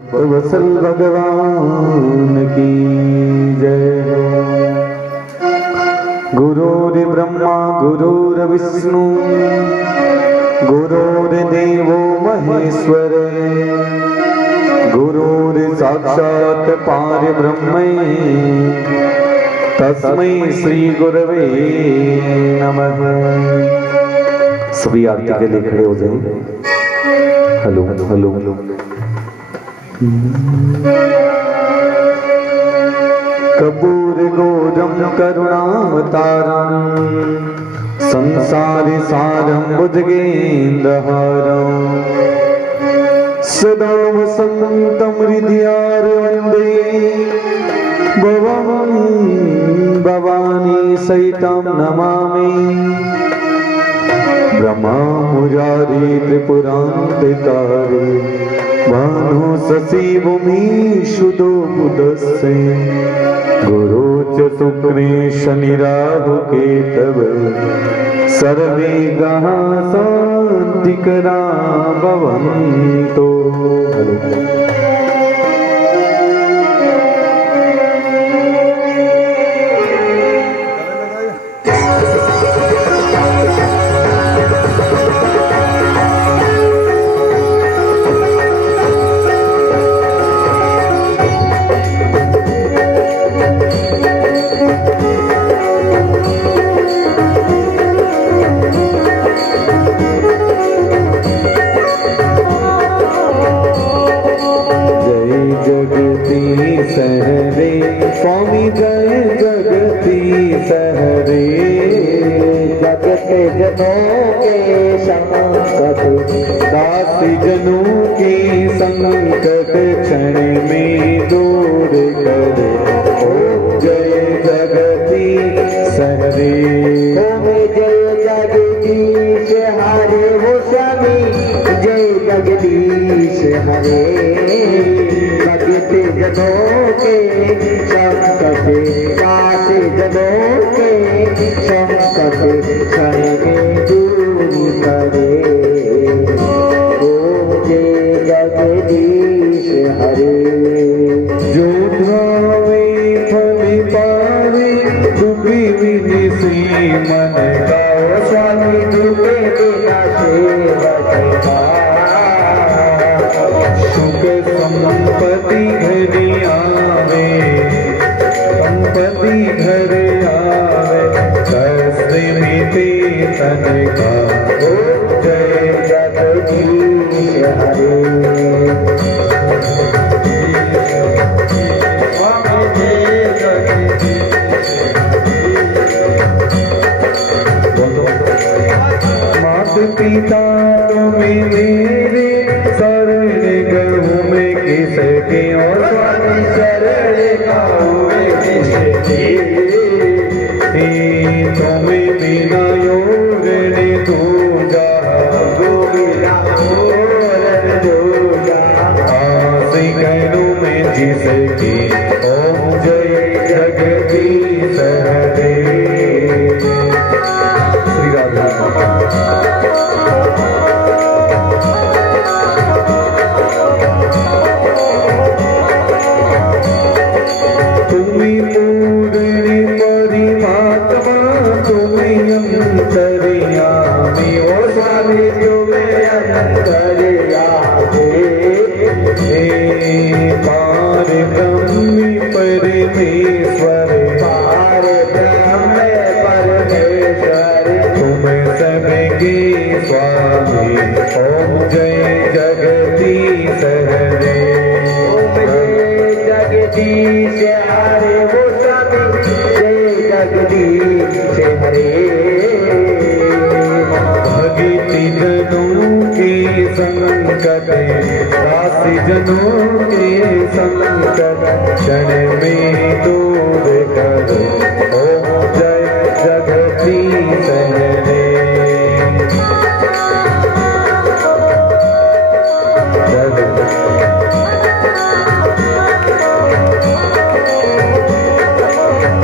वत्सल भगवान की जय। गुरुर्ब्रह्मा गुरुर्विष्णु गुरुर्देवो महेश्वर गुरुर्साक्षात् परब्रह्म तस्मै श्री गुरवे नमः। सभी आरती के लिए खड़े हो जाएं। Hello hello hello hello. कपूर गौरम करुणावतारम संसार सारम भुजगेन्द्रहारम सदा वसंतम हृदयार वंदे भवं भवानी सहितं नमामि। ब्रह्मा मुरारी त्रिपुरांतकारी भानु शशि भूमि सुदो बुधस्य गुरु च शुक्रे शनि राहु केतव सर्वे ग्रह शांतिकरा भवन्तु। सहरे स्वामी जय जगदीश हरे। जगत जनों के संकट दासी जनों के संकट क्षण में दूर करे। ओम जय जगदीश हरे। ओम जय जगदीश हरे। वो स्वामी जय जगदीश हरे। जनों के संकट कासे जनों के संकट क्षण में दूर करे। ओम जय जगदीश हरे। जो ध्यावे फल पावे दुखी विधि से मन का स्वामी दुखे बिना से बचेगा। सुख संपत्ति घर आवे संपत्ति घर आवे कष्ट मिटे तन का। ओम जय जगदीश हरे। मात पिता तुम्हें मेरे शरण गहूँ में किसके और स्वामी शरण गाँव में किसके। तुम्हें बिना योग ने दूजा गोविंदा ओरन दूजा आसी गहनों में जिसके। ओम जय जगदीश हरे। श्री राधा तुम्हें पूर्ण परिमात्मा तुम्हें अंतर्यामी। ओ स्वामी तुम्हें अंतर्यामी। पार ब्रह्म परमेश्वर पार ब्रह्म परमेश्वर तुम सबके स्वामी। ओम जय जगदीश हरे। ओम जय जगदीश हरे। वो स्वामी जय जगदीश हरे। भगति जनों के संकट दासी जनों के संकट क्षण में दूर करो। ओम जय जगदीश हरे।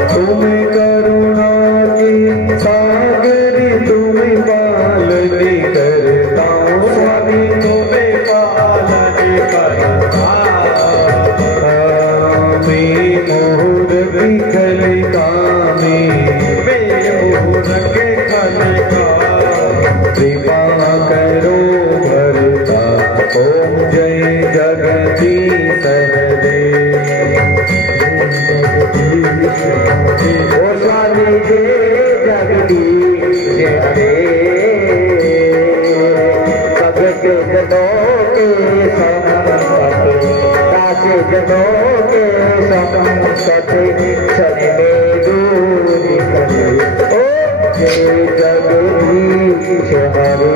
तुम्हें करुणा के सागर तुम्हें पालन करता हूँ स्वामी तुम्हें पालन करता। जगों के संकट क्षण में दूर करे ओ जय जगदीश हरे।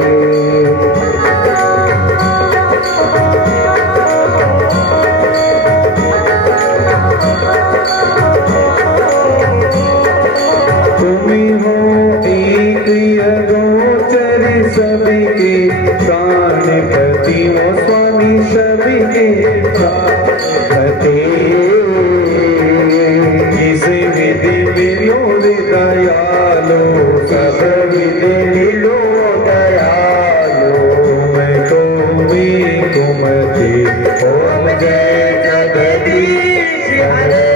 सबके प्राणपति हो स्वामी सबके प्राणपति किस विधि मिलो दयालो सब विधि मिलो दयालो मैं कुमति ओम जय जगदीश हरे।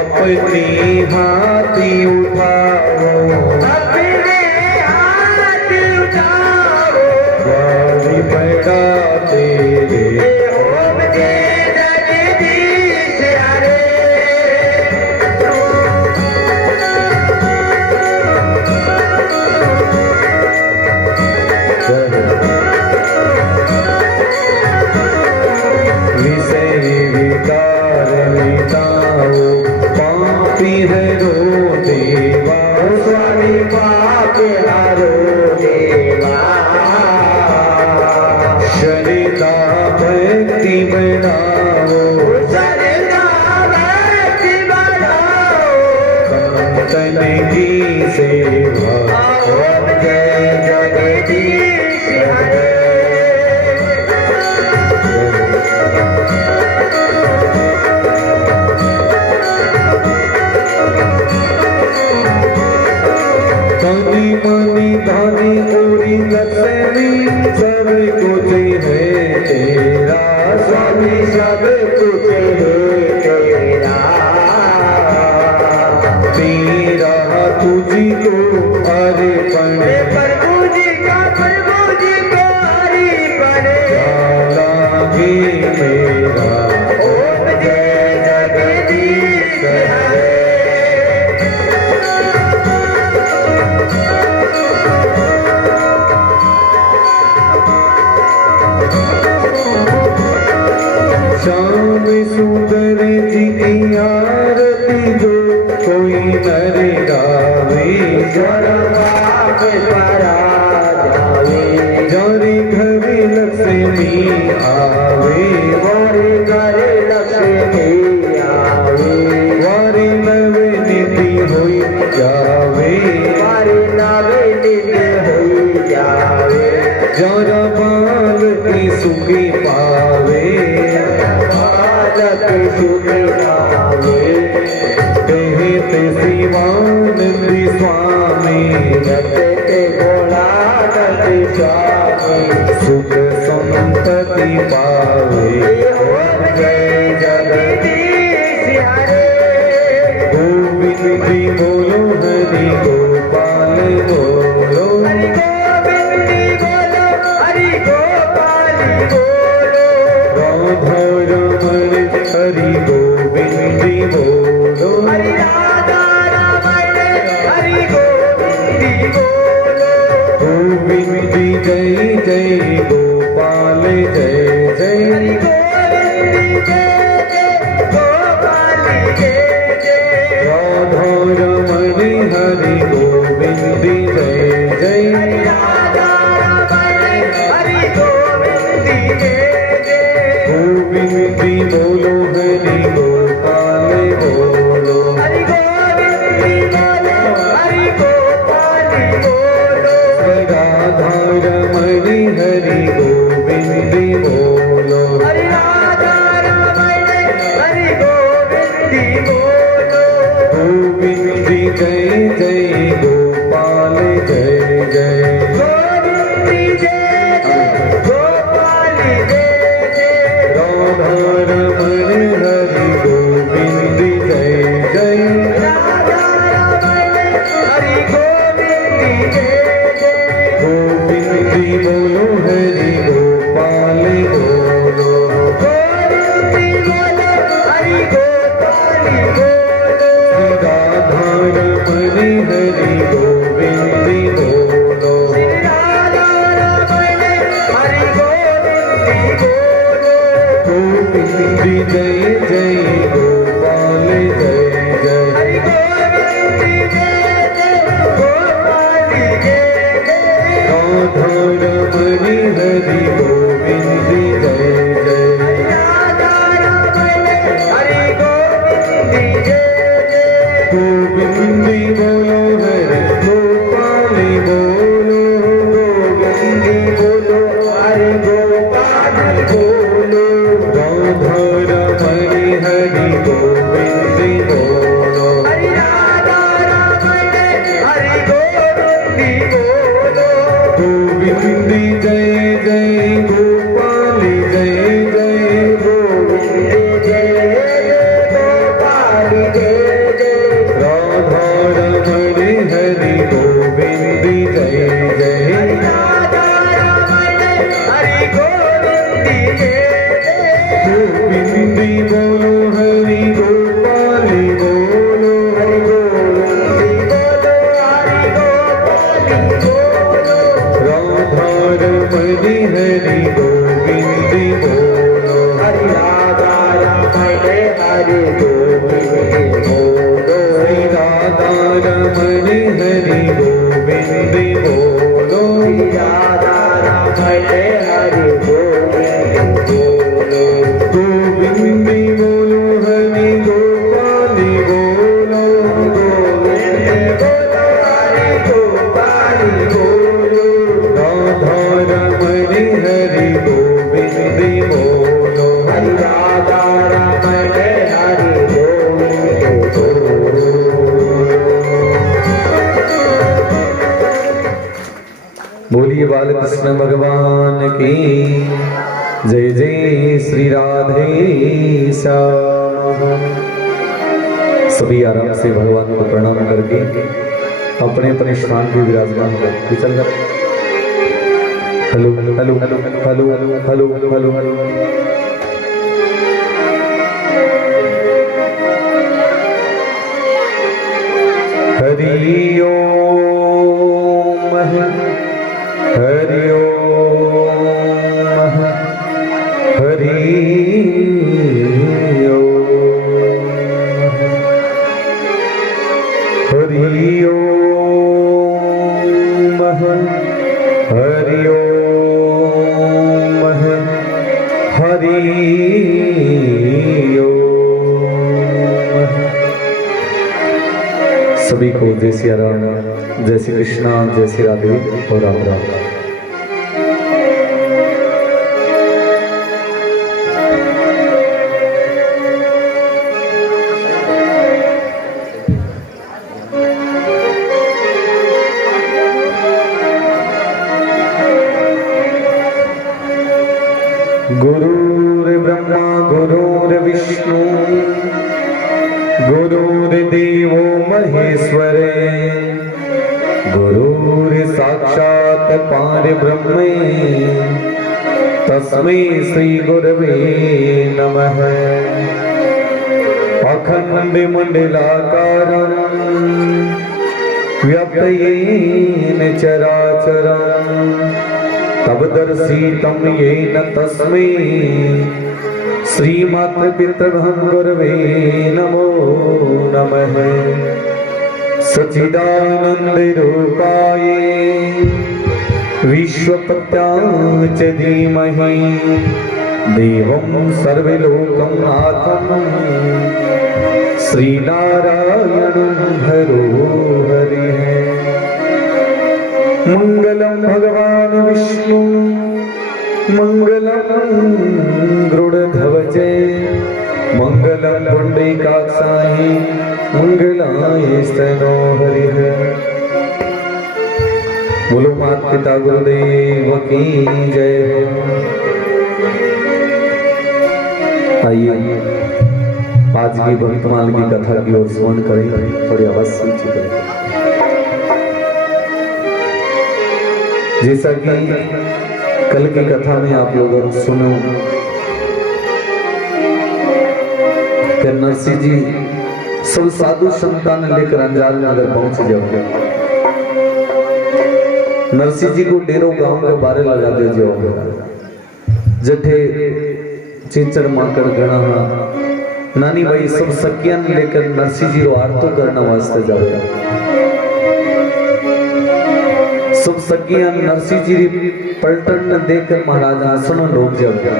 अपनी हाथी उठाओ अपने हाथ उठाओ वाली पैदा तेरे ओम जय जगदीश हरे। विषय विकार मिटाओ पापी है रो देवा स्वामी पाप हारो देवा शरीरा भक्ति बनाओ शरीरा भक्ति बनाओ संतन की सेवा ओम जय जगदीश हरे। मनी धानी पूरी लक्ष्मी सब कुछ है तेरा स्वामी सब कुछ है तेरा तेरा तुझी को अर्पण प्रभु जी को अर्पण लागे मेरा ओम जय जगदीश हरे। श्याम सुंदर जी की आरती जो कोई नर गावे जड़ बाप परा जावे जरे घर लक्ष्मी आवे वारे घर लक्ष्मी आवे वारे नवे निधि होई जावे वारे नवे निधि होई जावे जरा बाल की सुखी पावे कहते शिवानंद स्वामी रखते भोलानंद स्वामी सुख संपत्ति पावे ओम जय जगदीश हरे। गोविंद जी बोलो हरि गोपाल बोलो हरि गोविंद जी बोलो हरि गोपाल बोलो राधा रमण हरि गोविंद गोविंदी बोलो हरि गोपाल बोलो हरि गोविंदी बोलो हरि गोपाल बोलो राधा रमणी हरि गोविंदी बोलो हरि राधा रमणी हरि गोविंदी बोलो गोविंदी जय जय गोपाल जय जय गोविंदी जय जय गोपाल जय जय राधा रमण हरि गोविंदी जय जय राधा रमण हरि गोविंदी जय जय गोविंदी बोलो हरि गोपाल बोलो गोविंदी बोलो हरि गोपाल बोलो राधा रमण हरि गोविंदी बोलो राधा रमण हरि गोविंदी बोलो गोविंदी जय जय गोपाल जय जय हरि गोविंदी जय जय गोपाल जय जय राधा रमण हरि गोविंदी जय जय राधा रमण हरि गोविंदी जय जय गोविंदी बोलो हरि गोपाल बोलो गोविंदी बोलो हरि गोपाल बोलो राधा रमण हरि गोविंदी बोलो हरि राधा रमण हरि गोविंदी बोलो गोविंदी जय जय गोपाल जय जय गोविंदी जय जय गोपाल जय जय राधा रमण हरि गोविंदी जय जय राधा रमण हरि गोविंदी जय जय गोविंदी बोलो हरि गोपाल बोलो हरि गोविंदी बोलो हरि गोपाल बोलो राधा रमण हरि गोविंदी बोलो हरि राधा रमण हरि गोविंदी बोलो हरि राधा रमण हरि गोविंदी बोलो हरि राधा रमण हरि गोविंदी बोलो गोविंदी बोलो हरि गोपाल बोलो गोविंदी बोलो हरि गोपाल बोलो राधा रमण हरि गोविंदी बोलो हरि राधा रमण हरि गोविंदी बोलो बोलिए बालकृष्ण भगवान की जय जय श्री राधे श्याम। सभी आराम से भगवान को प्रणाम करके अपने अपने स्थान पे विराजमान होकर चल कर hello hello hello hello hello hello hello hello Hari Om Hari Om Hari Om Hari Om Hari Om Hari Om. सभी को जय श्री राम, जय श्री कृष्णा, जय श्री राधे और राम राम। गुरुर्ब्रह्मा गुरुर्विष्णु गुरुर्देवो महेश्वर गुरुर्साक्षात् परब्रह्म तस्मै श्री गुरवे नमः। अखण्डमण्डलाकारं व्याप्तयेन चराचरम् तवदर्शितं येन तस्मै श्रीमातृपितृभ्यं गुरवे नमो नमः। सच्चिदानन्दरूपाय विश्वपत्याय च धीमहि देवं सर्वलोकं नाथं श्रीनारायणं हरो हरिः। मंगलम भगवान विष्णु मंगलम गरुड़ध्वजे मंगलम पुंडरीकाक्षाय मंगलाय स्तनो हरिः। बोलो माता पिता गुरुदेव की जय हो। आइए आज की भक्तमाल की कथा की ओर स्मरण करें, थोड़ी आवाज से नीचे करें। जैसा कि कल की कथा में आप लोगों ने सुनो कि नरसिंह जी सब साधु संतान लेकर अंजार नगर पहुंच जाओगे। नरसिंह जी को डेरो गांव के बारे लगा दे जाओगे। जठे चिंचड़ माकड़ गणा नानी भाई सब सखियां लेकर नरसिंह जी रो आरतो करना वास्ते जाओगे। सब सखियां नरसिंह जी पलटन न देखकर महाराज आसनों लोग जाओगे।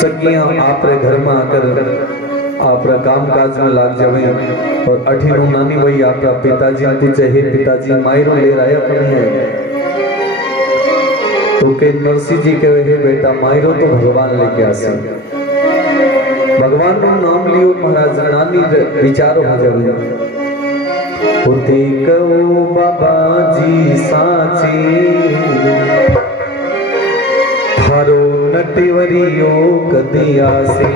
सखियां आप रे घर में आकर आप काम काज में लाग जावे और अठीनो नानी भाई आप पिताजी पूछे, हे पिताजी मायरो ले आया पर नहीं है। तो के नरसिंह जी कहे, हे बेटा मायरो तो भगवान लेके आसे। भगवान नो नाम लियो महाराज नानी विचारो हो जावे। होते कहो बाबा जी साची थारो नटेवरियो कदी आसे।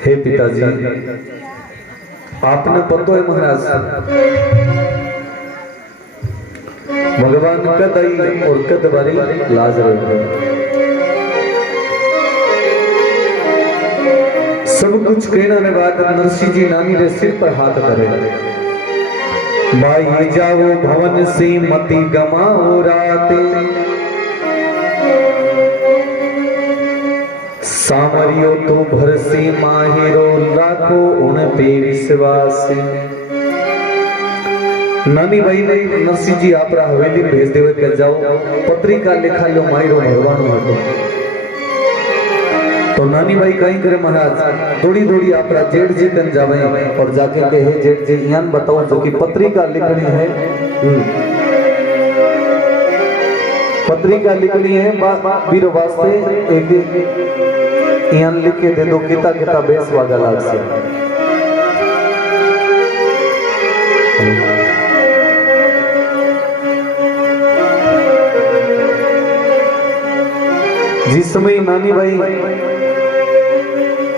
हे पिताजी आपने पतो है महाराज भगवान कद आई और कद बारी लाज रहे। सब कुछ कहने के बाद नरसिंह जी नानी रे सिर पर हाथ धरे। भाई जाओ भवन से मति गमाओ राते, सामरियो तो भरसी माहिरो लाखो उन पे विश्वास। नानी भाई ने नरसिंह जी आपरा हवेली भेज देवे के जाओ पत्रिका लिखा लो माहिरो भरवानो हतो। तो नानी भाई कहीं करे महाराज दौड़ी दौड़ी आपरा जेठ जी कन जावे और जाके कहे जेठ जी यान बताओ जो कि पत्रिका लिखनी है। पत्रिका लिखनी है वीर वास्ते एक यान लिख के दे दो किता किता बेस वागा लाग से। जिस समय नानी भाई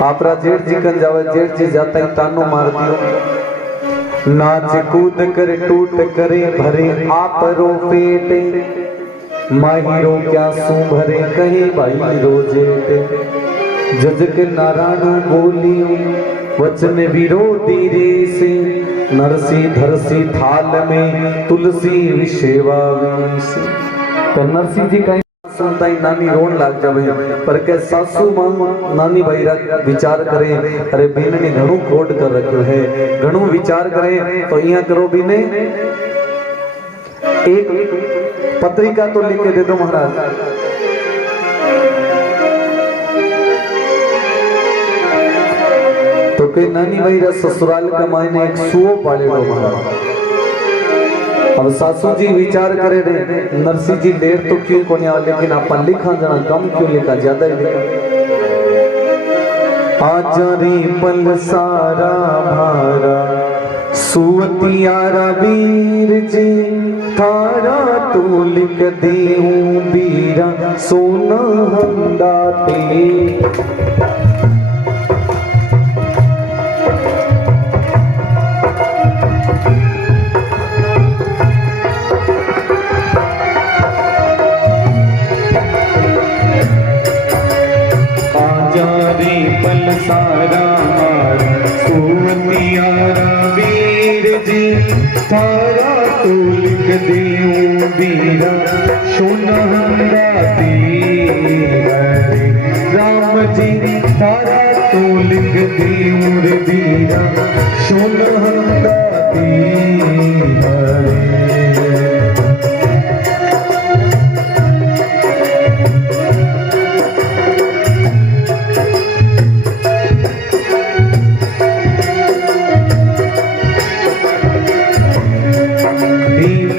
आपरा जेठ जी कन जावे, जेठ जी जाता ही तानो मार दियो। नाच कूद कर टूट करे भरे आप रो पेट, माहिरो क्या सू भरे कहीं भाई रोजेट। जजक नारायण बोलियो वचन विरोधी रे से, नरसी धरसी थाल में तुलसी विषेवा से। तो नरसिंह जी कहीं सुनता ही नानी रोन लाग जावे पर के सासू मां नानी भाई विचार करे, अरे बेन ने घणो खोट कर रखो है, घणो विचार करे तो यहाँ करो बीने एक पत्रिका तो लिख के दे दो महाराज। तो कई नानी भाई ससुराल का मायने एक सुओ पाले दो महाराज। अब सासू जी विचार करे रे नरसिंह जी देर तो क्यों को नहीं, लेकिन अपन लिखा जना कम क्यों लिखा, ज्यादा ही लिखा। आजारी पल सारा भारा सुवतियारा वीर जी, थारा तो लिख देऊं बीरा सोना हंदाते। सारा मार सुवतियारा वीर जी, थारा तो लिख देऊं बीरा सोना हंदाते। राम जी थारा तो लिख देऊं बीरा सोना हंदाते। की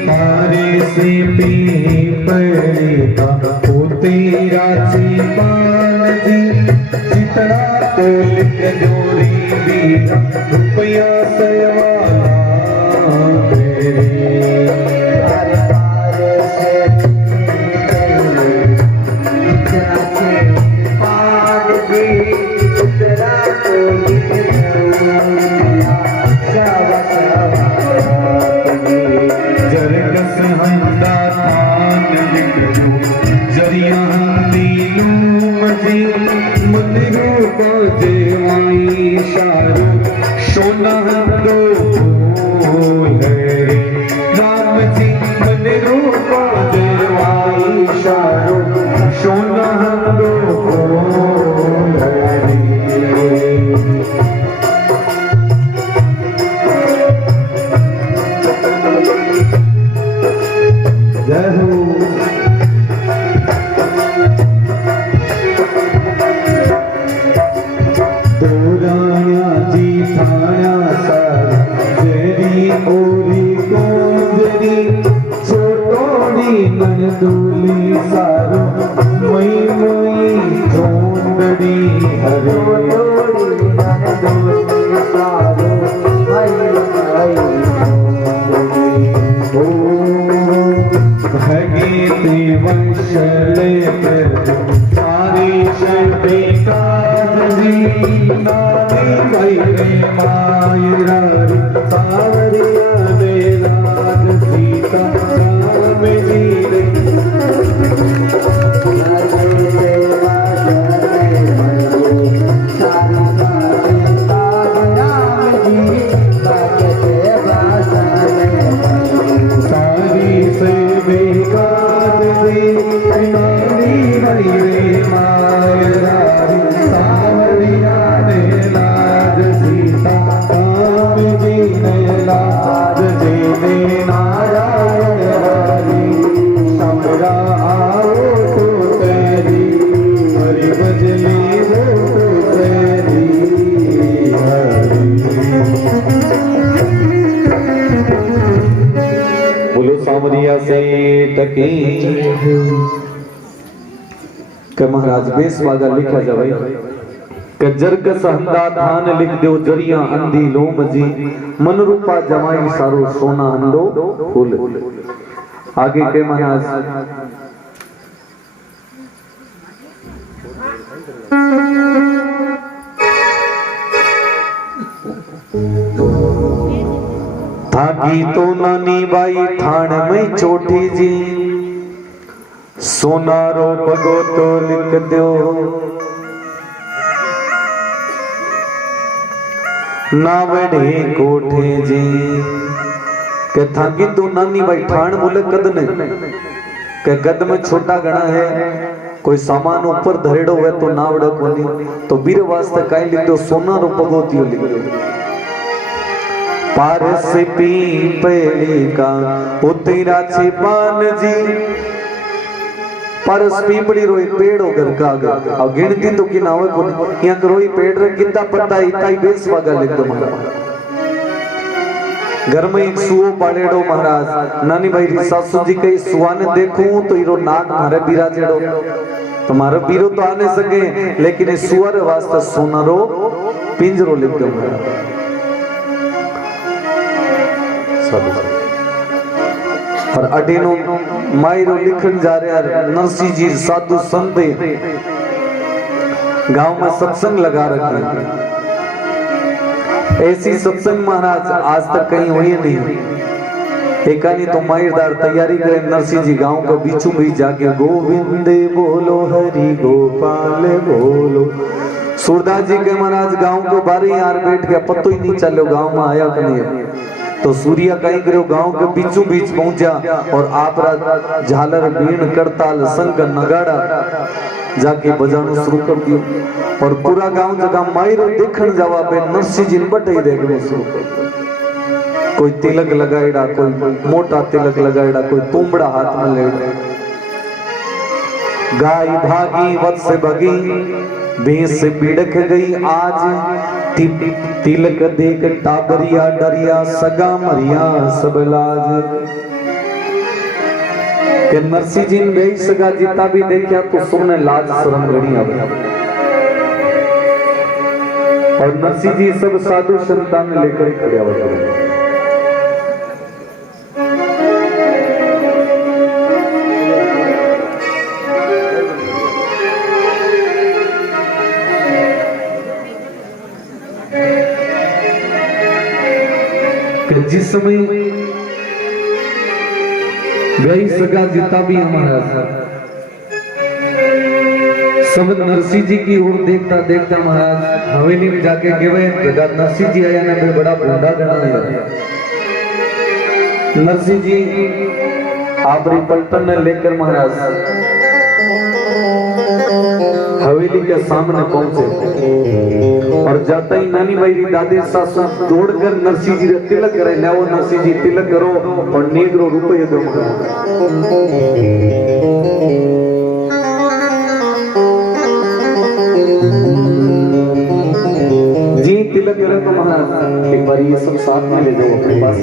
हरे से पीपली का तेरा पान जी चितड़ा तो लिख जोरी बीरा रुपया सेवाला मेरे सोना दो राम जी मन रूप देवाई शारो सोना दो जय हो दूली सारो मई मई ढूंढड़ी हरे सारो भगीति वंशले सारी शक्ति काजी नारी भैरे मायरा सावरिया दे राज सीता मेरी के महाराज बेस वागा लिखा जावे के जरग सहंदा थान लिख दो जरिया अंधी लोम जी मन रूपा जमाई सारो सोना हंदो फूल आगे के महाराज थाकी तो नानी बाई थान में चोटी जी सोनारो पगो तो लिख दो नावड़े कोठे जी के थाकी तो नानी बाई ठाण बोले कद ने के गद में छोटा गणा है कोई सामान ऊपर धरेड़ो है तो नावड़े कोनी तो बीर वास्ते काई लिख दो सोनारो पगोतियो लिख दो पारस पीपली का उतेरा छिपान जी परस पीपली रोई पेड़ होकर का और गिनती तो की ना हो कोनी यहां रोई पेड़ रे कितना पत्ता इताई बेस वागा लिख दो महाराज घर में एक सुओ पालेड़ो महाराज नानी भाई सासू जी के सुआने देखूं तो इरो नाक मारे बीरा जेड़ो तुम्हारे बीरो तो आने सके लेकिन इस सुअर वास्ते सोनारो पिंजरो लिख दो और अडीनो मायरो लिखन जा रहा नरसी जी साधु संत गांव में सत्संग लगा रखे ऐसी सत्संग महाराज आज तक कहीं हुई नहीं एकानी तो मायरदार तैयारी करे नरसी जी गांव का बीचों बीच जाके गोविंदे बोलो हरि गोपाल बोलो सूरदास जी के महाराज गांव के बारे यार बैठ के पत्तो ही नहीं चलो गांव में आया कि नहीं तो सूर्या कहीं करो गांव के बीचों बीच पहुंचा और आप झालर बीन करताल संग नगाड़ा जाके बजाना शुरू कर दियो और पूरा गांव जगह मायरो देखन जावा पे नरसी जी बटे देखने शुरू कर कोई तिलक लगाएड़ा, कोई मोटा तिलक लगाएड़ा, कोई तुमड़ा हाथ में लेड़ा। गाय भागी वत्स बगी, भैंस बिड़क गई आज, तिलक देख टाबरिया डरिया, सगा मरिया सब लाज। के नरसिंह जी ने सगा जीता भी देखा तो सुनने लाज शर्म घड़ी आवे। और नरसिंह जी सब साधु संतान लेकर खड़े हुए। जिस समय गई सगा जीता भी हमारा सब नरसिंह जी की ओर देखता देखता महाराज हवेली में जाके गए। जगह नरसिंह जी आया ना बड़ा बूढ़ा गणा है। नरसिंह जी आपरी पलटन लेकर महाराज हवेली के सामने पहुंचे और जाता ही नानी भाई दादे सासू दौड़कर नरसिंह जी तिलक करे। लाओ नरसिंह जी तिलक करो और नेगरो रुपये दो। जी तिलक करे तो महाराज एक बार ये सब साथ में ले जाओ अपने पास ही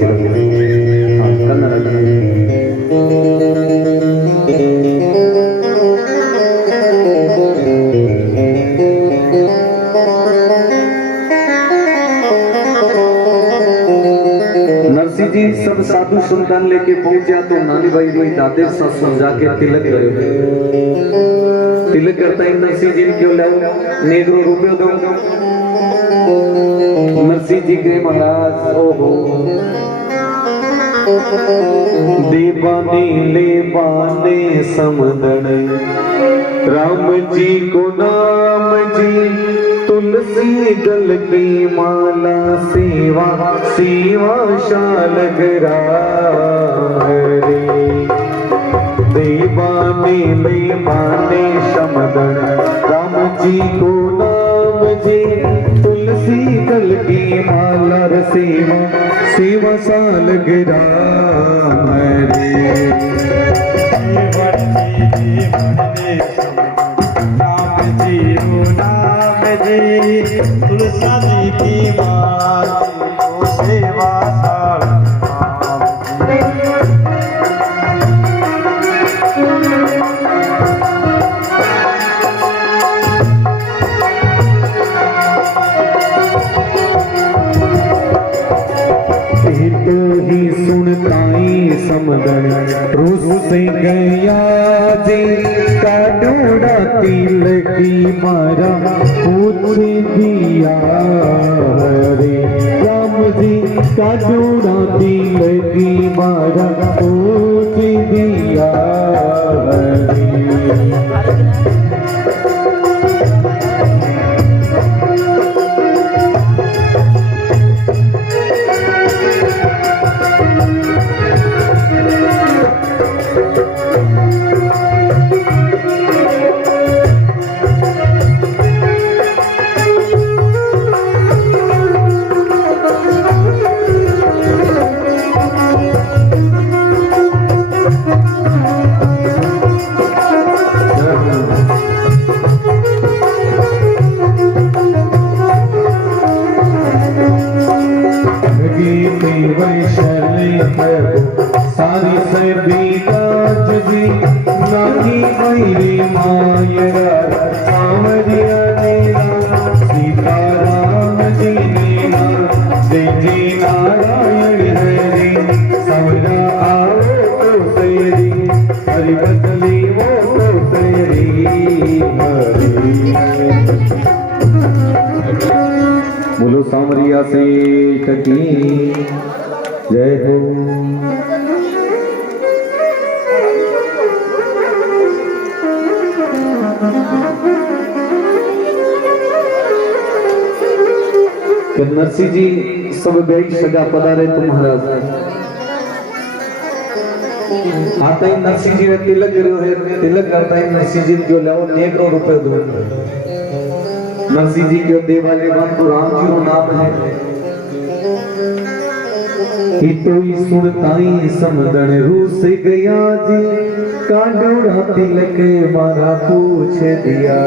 जी सब साधु संतान लेके पहुंचा तो नानी भाई रोई दादे सासू जाके तिलक करे। तिलक करता ही नरसिंह जी क्यों लाओ नेगरो रुपये दो। नरसिंह जी के महाराज ओहो देवाने ले बाने समदन, राम जी को नाम जी तुलसी दल की माला, सेवा सेवा शाल रे। देवाने ले बाने समदन, राम जी को नाम जी तुलसी दल की माला, सेवा सेवा शाल रे। तुलसी की माला सेवा तो ही सुनताई समदन रुस से गया जी, काडोड़ा तिलक की मारा पूछ दिया रे। राम जी काडोड़ा तिलक की मारा पूछ दिया रे। सारी सभी काज भी नानी मेरी मायरा, सावरिया नेरा सीताराम जी नेरा, जय जय नारायण हरि। सवरा आओ तो सैरी, हरि बदली वो तो सैरी हरि। बोलो सावरिया से टकी जय हो। नरसिंह जी सब गई सगा पधारे तो महाराज आता ही नरसिंह जी ने तिलक करो है। तिलक करता ही नरसिंह जी क्यों लाओ नेगरो रुपये दो। नरसिंह जी क्यों देवाले बंधु राम जी को नाम है। हितोई सुनताई समदण रूस गया जी कांडोड़ा तिलक मारा पूछ दिया।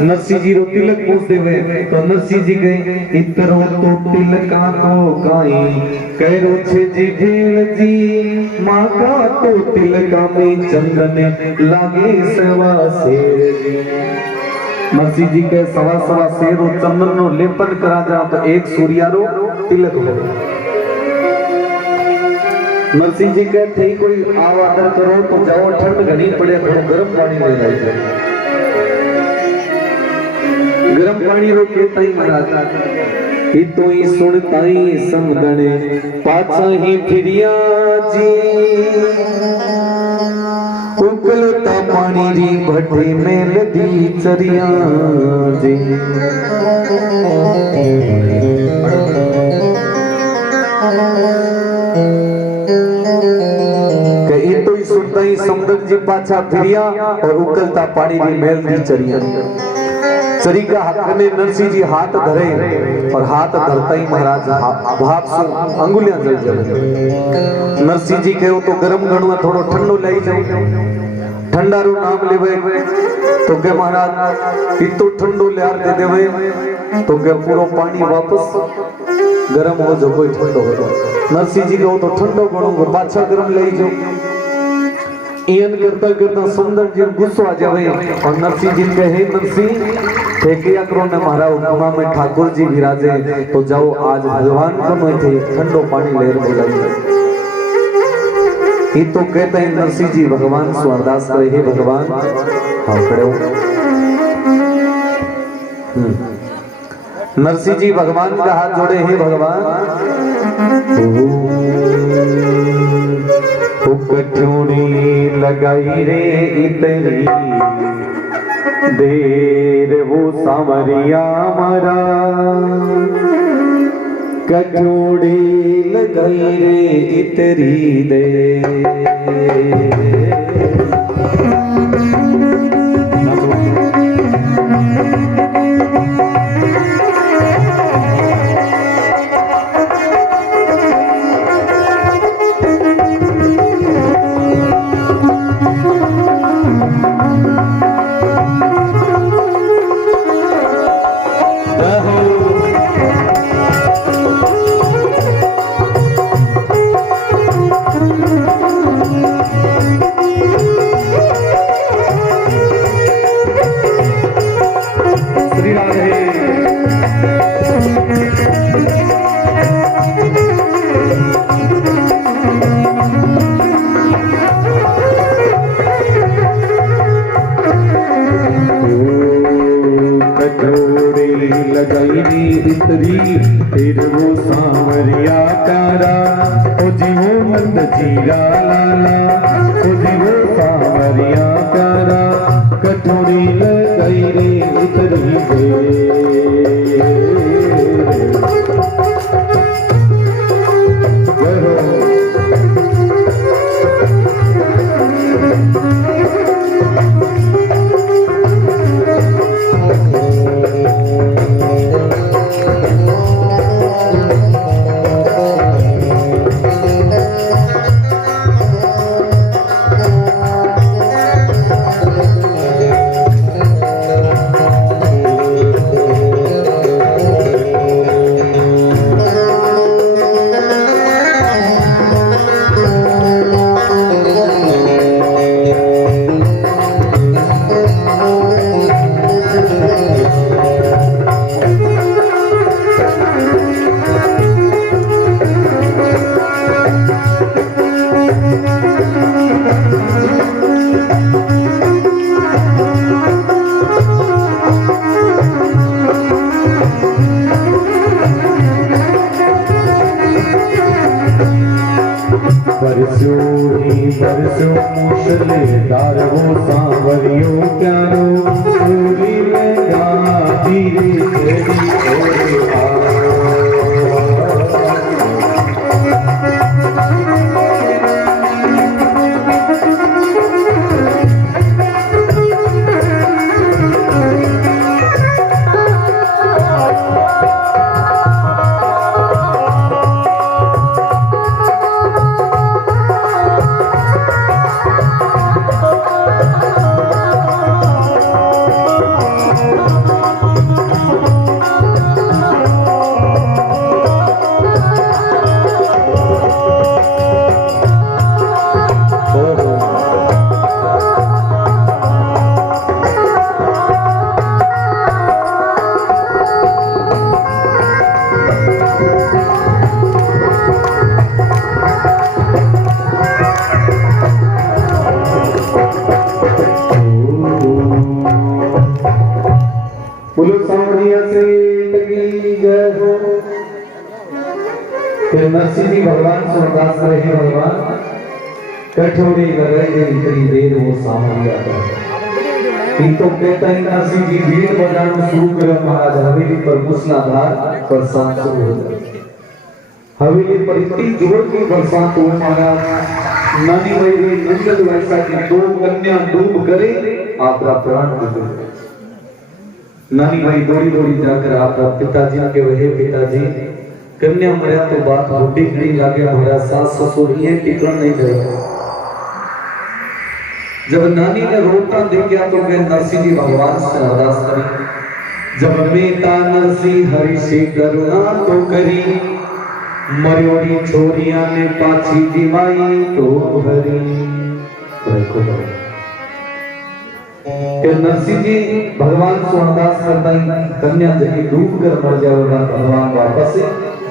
नरसिंह जी रो तिलक पूछ देवे तो नरसिंह जी गए इतरो तो तिलका को काई करो छे जी भेल जी मां का तो तिलका में चंदन लागे सवा शेर जी। नरसिंह जी के सवा सवा शेर चंदन नो लेपन करा जा तो एक सूर्यारो तिलक हो। नरसिंह जी कहते ही कोई आवादन करो तो जाओ ठंड घनी पड़े थोड़ा गर्म पानी ले लाई। गर्म पानी रो के तई महाराज ही तो ही सुनताई समदने पाछा ही फिरिया जी उकलता पानी री भट्टी में लदी चरिया जी। समदन जी पाछा फिरिया और उकलता पानी री मेल दी चरिया। चरी का हक ने नरसिंह जी हाथ धरे और हाथ धरता ही महाराज भाप से अंगुलियां जल जल। नरसिंह जी कहो तो गरम गणुआ थोड़ो ठंडो लाई जाओ ठंडा रो नाम लेवे तो के महाराज इतो ठंडो लियार दे देवे तो के पूरो पानी वापस गरम हो जो कोई ठंडो हो जाए। नरसिंह जी कहो तो ठंडो गणु पाछा गरम लाई जाओ। इयन करता करता सुंदर जी गुस्सा आ जावे और नरसिंह जी कहे नरसिंह ठेकिया करो ने मारा हुक्मा में ठाकुर जी विराजे तो जाओ आज भगवान को में थे ठंडो पानी लेर बुलाई। ये तो कहते हैं नरसिंह जी भगवान से अरदास करे हे भगवान हाँ खड़े हो। नरसिंह जी भगवान का हाथ जोड़े हे भगवान कठौनी लगाई रे इतनी देर वो सावरिया मारा कठौनी लगाई रे इतनी देर। फिर वो सांवरिया प्यारा ओ जी वो नंद जीरा लाला ओ जी वो सांवरिया प्यारा कठौनी लगाई रे इतनी बरसों मुसलेधार वो सांवरियों प्यारो पूरी में गाती प्रिय सेठ की जय हो। फिर नरसिंह जी भगवान से अरदास करे, हे भगवान कठोरी लगाई गई इतनी देर वो सामने आता है। तो कहता है नरसिंह जी भीड़ बजाना शुरू करो, महाराज हवेली पर मूसलाधार बरसात शुरू हो गई। हवेली पर इतनी जोर की बरसात हो महाराज, नानी वही नंदन वैसा की दो कन्या डूब करे आपका प्राण डूबे। नानी भाई दौड़ी दौड़ी जाकर आपका पिताजी के वही पिताजी कन्या मरया तो बात होती नहीं लागे, हमारा सास ससुर ये टिकन नहीं दे। जब नानी ने रोटा देखा तो मैं नरसिंह जी भगवान से अरदास करी, जब मेता नरसिंह हरि से करुणा तो करी, मर्योड़ी छोरिया ने पाछी दिमाई तो हरी। नरसिंह जी भगवान से अरदास करता ही कन्या जगी डूब कर मर जाएगा, भगवान वापस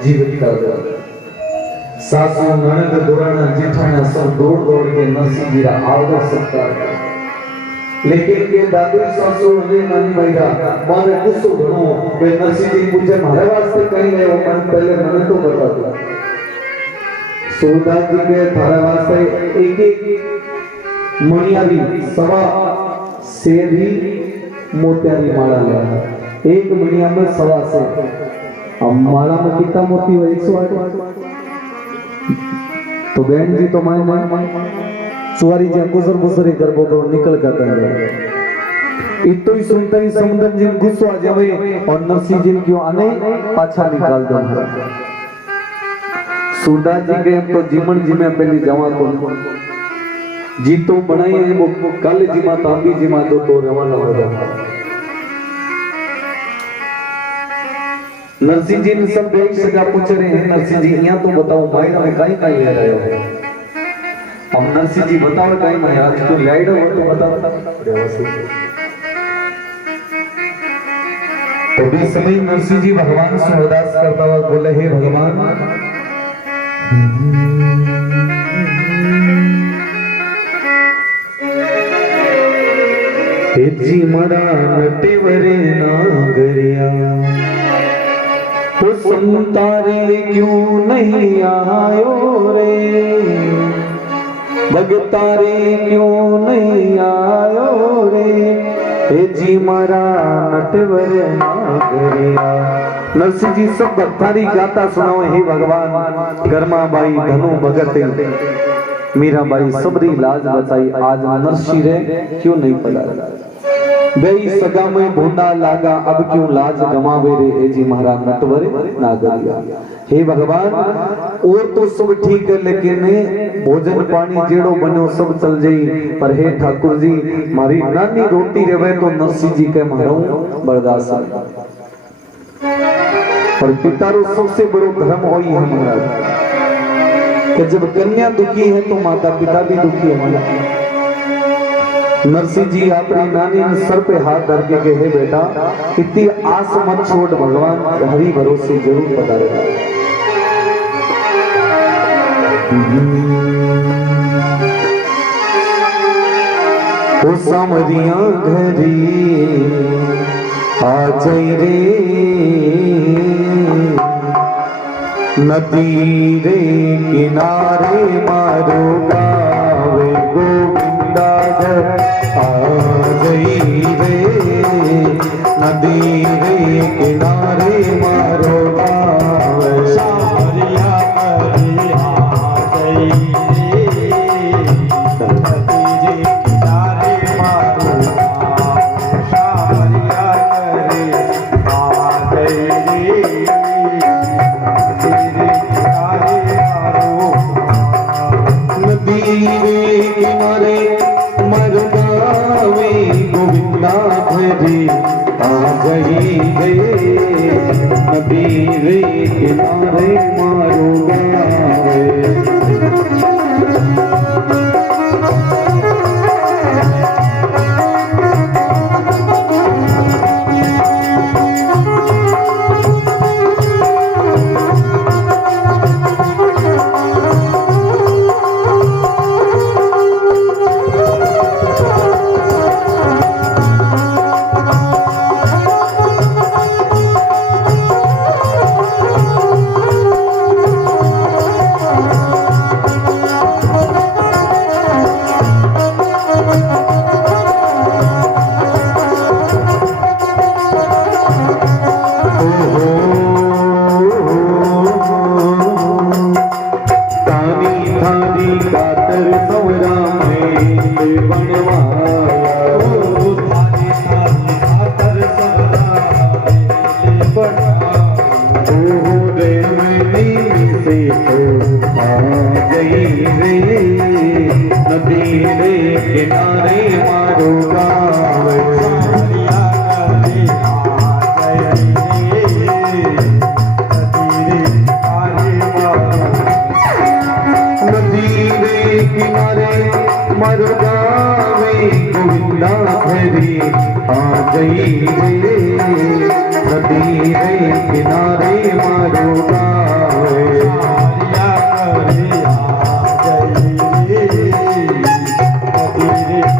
जीवित कर दे। सासू ननद दुराना जेठाना सब दौड़ दौड़ के नरसिंह जी आदर सत्कार, लेकिन के दादी सासू ने नानी भाई मारे गुस्सो घणो वे नरसिंह जी पूछे मारे वास्ते कहीं ले, वो मन पहले मैंने तो बता दो। सूरदास जी के थारे वास्ते एक एक मणियारी सवा सेरी मोतियारी माला लिया, एक मणिया में सवा से। अब माला में कितना मोती हो? 108। तो बहन जी तो माय चुवारी जी गुजर गुजरी कर वो निकल करते हैं। इतो ही सुनते ही समुद्र जी गुस्सा आ जावे और नरसिंह जी क्यों आने पाछा निकाल दे। सूरदास जी के तो जीवन जी में पहली जवा को जी तो बनाए हैं वो कल जी मां तांबी जी मां तो रवाना हो रहा। नरसिंह जी ने सब देख सजा पूछ रहे हैं, नरसिंह जी यहाँ तो बताओ मायरा में काई काई ले रहे हो? अब नरसिंह जी बताओ काई में आज तो लाइट हो तो बताओ। तो भी समय नरसिंह जी भगवान से अरदास करता हुआ बोले, हे भगवान हे जी मरा नटे वरे नागरिया, वो संतारे क्यों नहीं आयो रे, भगतारे क्यों नहीं आयो रे, हे जी मारा नटवर नागरिया। नरसिंह जी सब भक्तारी गाता सुनाओ, हे भगवान गरमा बाई धनु भगत मीरा बाई सबरी लाज बचाई, आज नरसिंह रे क्यों नहीं पड़ा। बेई सगा में भूंडा लागा, अब क्यों लाज गमावे रे, हे जी महाराज नटवर नागरिया। हे भगवान और तो सब ठीक है, लेकिन भोजन पानी जेड़ो बनो सब चल जाई, पर हे ठाकुर जी मारी नानी रोटी रेवे तो नरसिंह जी के मारो बर्दाश्त। पर पिता रो सबसे बड़ो धर्म होई है महाराज कि जब कन्या दुखी है तो माता पिता भी दुखी है। नरसिंह जी अपनी नानी ने सर पे हाथ धर के कहे, बेटा इतनी आस मत छोड़, भगवान हरि भरोसे जरूर पधारेगा। ओ सामरिया घरी आ जाई रे, नदी रे किनारे मारो गावे गोविंदा आ गई रे, नदी रे किनारे मारो गावे सामरिया घरी आ गई रे, नदी रे किनारे मारो गावे, सामरिया घरी आ गई रे, नदी रे किनारे मारो गावे गोविंदा हरि आ गई रे, नदी रे किनारे मारो गावे। रे किनारे मारो गाँव सावरिया करे आ जय नदी रे किनारे मारो गाँव गोविंदा हरी आ गई रे नदी रे किनारे मारो गाँव सावरिया करे आ जय नदी रे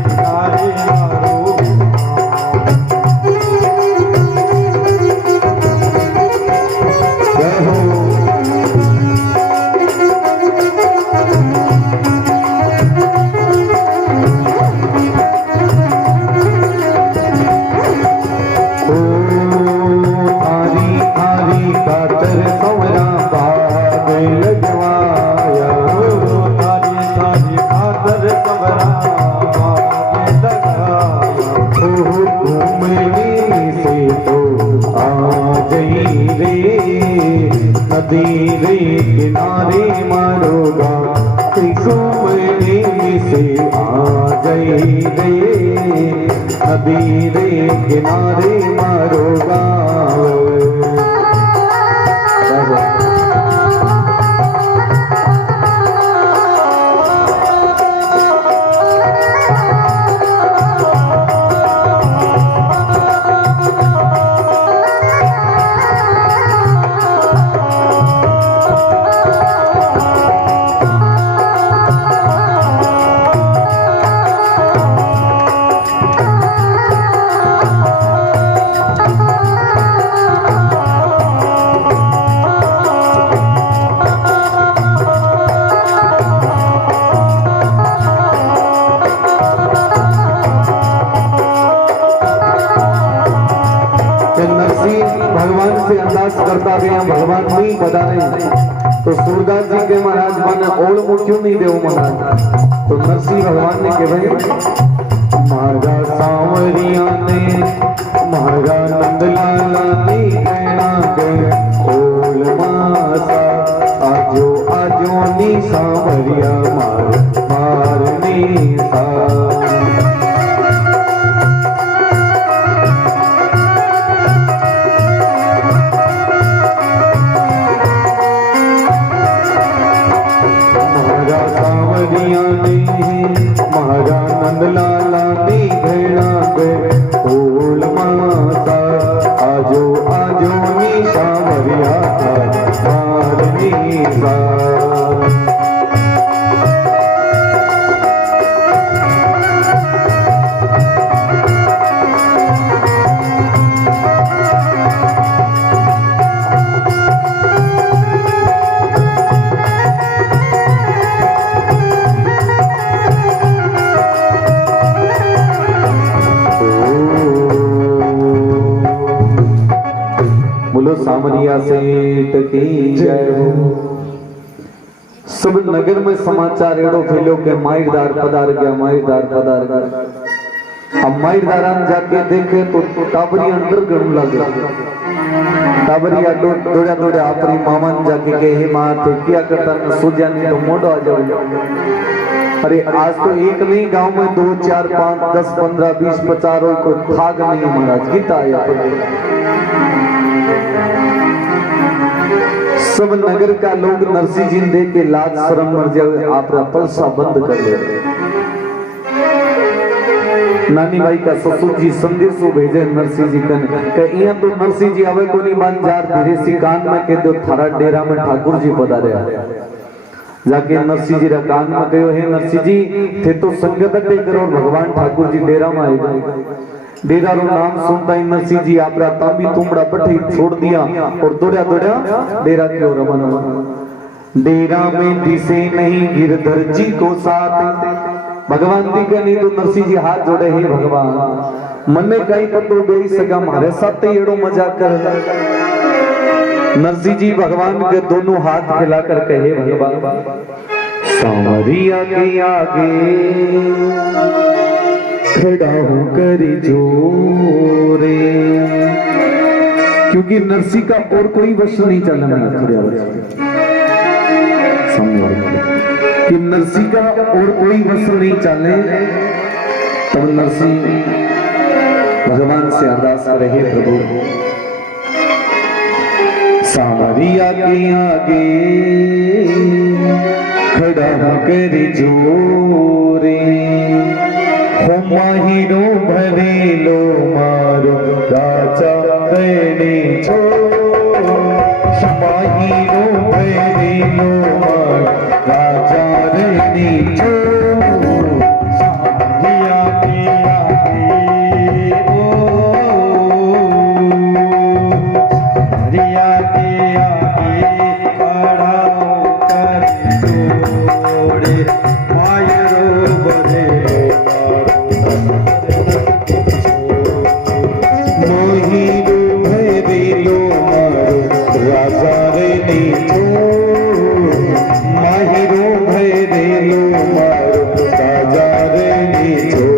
किनारे मारो जय हो नदी रे किनारे मारोगा घूमने से आ गई रे नदी रे किनारे मारोगा भगवान से अंदाज करता गया भगवान नहीं बता रहे तो सूरदास जी के महाराज माने ओढ़ मुठ्ठियों नहीं देव महाराज तो नरसिंह भगवान ने के भाई महारा सांवरिया ने महारा नंदलाला ने कहना के ओल मासा आजो आजो नी सांवरिया मार नी सा महारा नंदलाला नी भेड़ा के ओल माता आजो आजो नी सांवरिया मार नी सा बोलो सामरिया सेठ की जय हो। सब नगर में समाचार एड़ो फैलो के माइरदार पधार गया माइरदार पधार गया। अब माइरदारान जाके देखे तो टाबरी अंदर गण लगे टाबरिया दौड़ा दौड़ा अपनी मामन जाके के हे माँ थे क्या करता न सो जाने तो मोड़ो आ जाओ। अरे आज तो एक नहीं गांव में 2 4 5 10 15 20 50 को भाग नहीं महाराज गीता आया सब नगर का लोग नरसिंह जी देख के लाज शर्म मर जाए आप पलसा बंद कर ले। नानी भाई का ससुर जी संदेशो भेजे नरसिंह जी कन यहाँ तो नरसिंह जी आवे को नहीं मान जार धीरे सी कान में के दो थारा डेरा में ठाकुर जी पधारे जाके नरसिंह जी रा कान में गयो हे नरसिंह जी थे तो संगत अटे करो भगवान ठाकुर जी डेरा में आए डेरा रो नाम सुनता ही नरसिंह जी आपरा तांबी तुमड़ा बठी छोड़ दिया और दौड़ा दौड़ा डेरा की ओर रवाना। डेरा में दिसे नहीं गिरधर जी को साथ भगवान जी का नहीं तो नरसिंह जी हाथ जोड़े हे भगवान मन में कई पतो बेई सगा मारे साथ एड़ो मजाक कर। नरसिंह जी भगवान के दोनों हाथ खिलाकर कहे भगवान सांवरिया के आगे खड़ा होकर जोरे क्योंकि नरसिंह का और कोई वश नहीं चलना कि नरसी का और कोई वस्त्र नहीं चाले, तब नरसी भगवान से अरदास करे, हे प्रभु सामरिया के आगे खड़ा होकर जोरे, हो माहिरो भरे लो मारो राजा रहने छो, माहिरो भरे लो मारो राजा रहने छो। सामरिया के आगे सामरिया के आगे खड़ा होकर जोड़े, मायरो बरे माहिरो भरे लो मारो राजा रहने छो, माहिरो भरे लो मारो राजा रहने छो।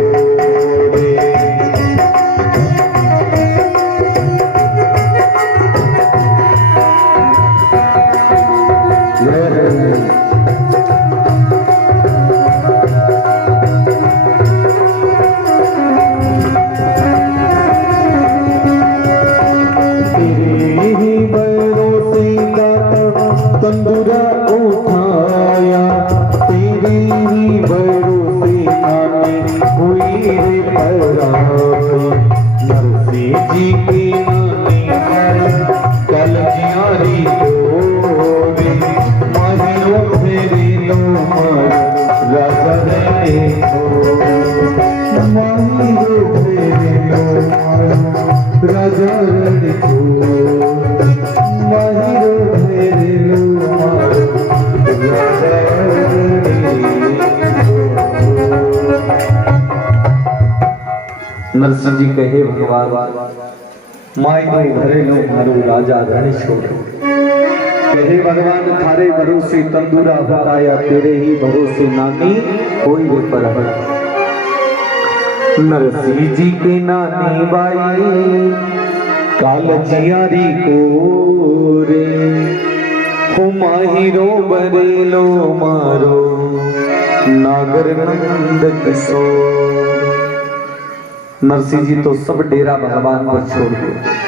तेरे ही भरोसे दाता तंदुरा उठाया, तेरे ही भरोसे नानी हुई रे पराई, नरसी जी की नानी आई कल जियारी होवे, माहिरो फेरे लो मारो राजा रहने छो, माहिरो फेरे लो मारो राजा रहने छो, माहिरो फेरे लो मारो राजा रहने छो। नरसिंह जी कहे, भगवान माहिरो भरे लो मारो राजा रहने छो। हे भगवान थारे भरोसे तंदूरा बताया, तेरे ही भरोसे नानी कोई रे पर। नरसी जी के नानी बाई काल जियारी को रे, हो माहिरो बरेलो मारो नागर नंद किशोर। नरसी जी तो सब डेरा भगवान पर छोड़ दिया।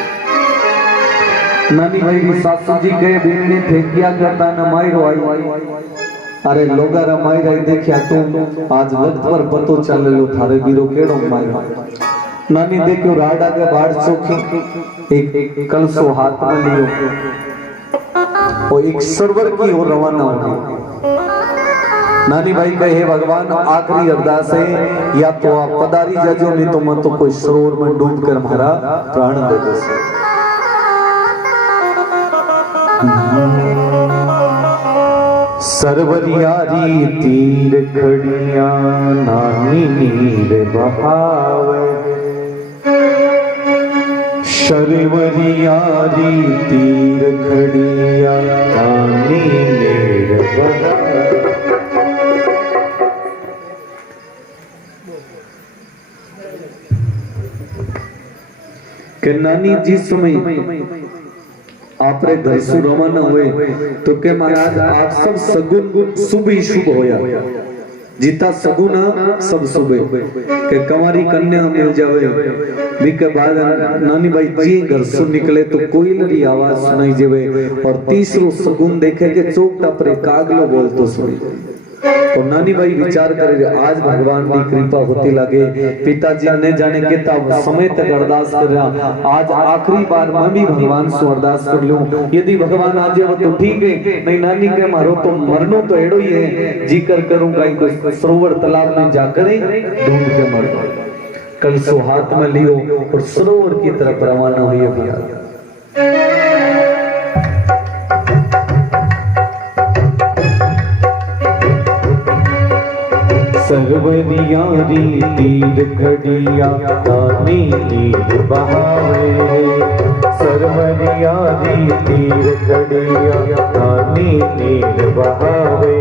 नानी भाई सासू जी के बिन्नी फेंकिया करता न मायरो आई, अरे लोगा रा मायरा देखिया तू आज वक्त पर पतो चल लो थारे बीरो केड़ो मायरा। नानी देखो राडा के बाढ़ चौकी एक कलसो हाथ में लियो और एक सरवर की ओर रवाना हो गई। नानी भाई कहे, भगवान आखिरी अरदास है, या तो आप पदारी जाजो, नहीं तो मैं तो कोई सरोवर में डूब कर हमारा प्राण दे दो। सरवरियारी तीर खड़िया नानी नीर बहावे, सरवरियारी तीर खड़िया नानी नीर बहावे। कि नानी जिस समय आप रे घर से रवाना हुए तो के महाराज आप सब सगुन शुभ ही शुभ होया, जीता सगुना सब शुभ के कंवारी कन्या मिल जावे। भी के बाद नानी भाई जी घर से निकले तो कोयलरी आवाज सुनाई जावे, और तीसरो सगुन देखे के चौक टापरे कागलो बोलतो सुनी। तो नानी भाई विचार करे, आज भगवान की कृपा होती लगे, पिताजी ने जाने कितना समय तक अरदास कर रहा, आज आखिरी बार मैं भी भगवान से अरदास कर लूं, यदि भगवान आ जाए तो ठीक है, नहीं नानी के मारो तो मरनो तो एड़ो ही है, जी कर करूंगा कोई सरोवर तालाब में जाकर ढूंढ के मर। कल सो हाथ में लियो और सरोवर की तरफ रवाना हुई अभियान। सरवरियारी तीर खड़िया नानी तीर बहावे, सरवरियारी तीर खड़िया नानी तीर बहावे।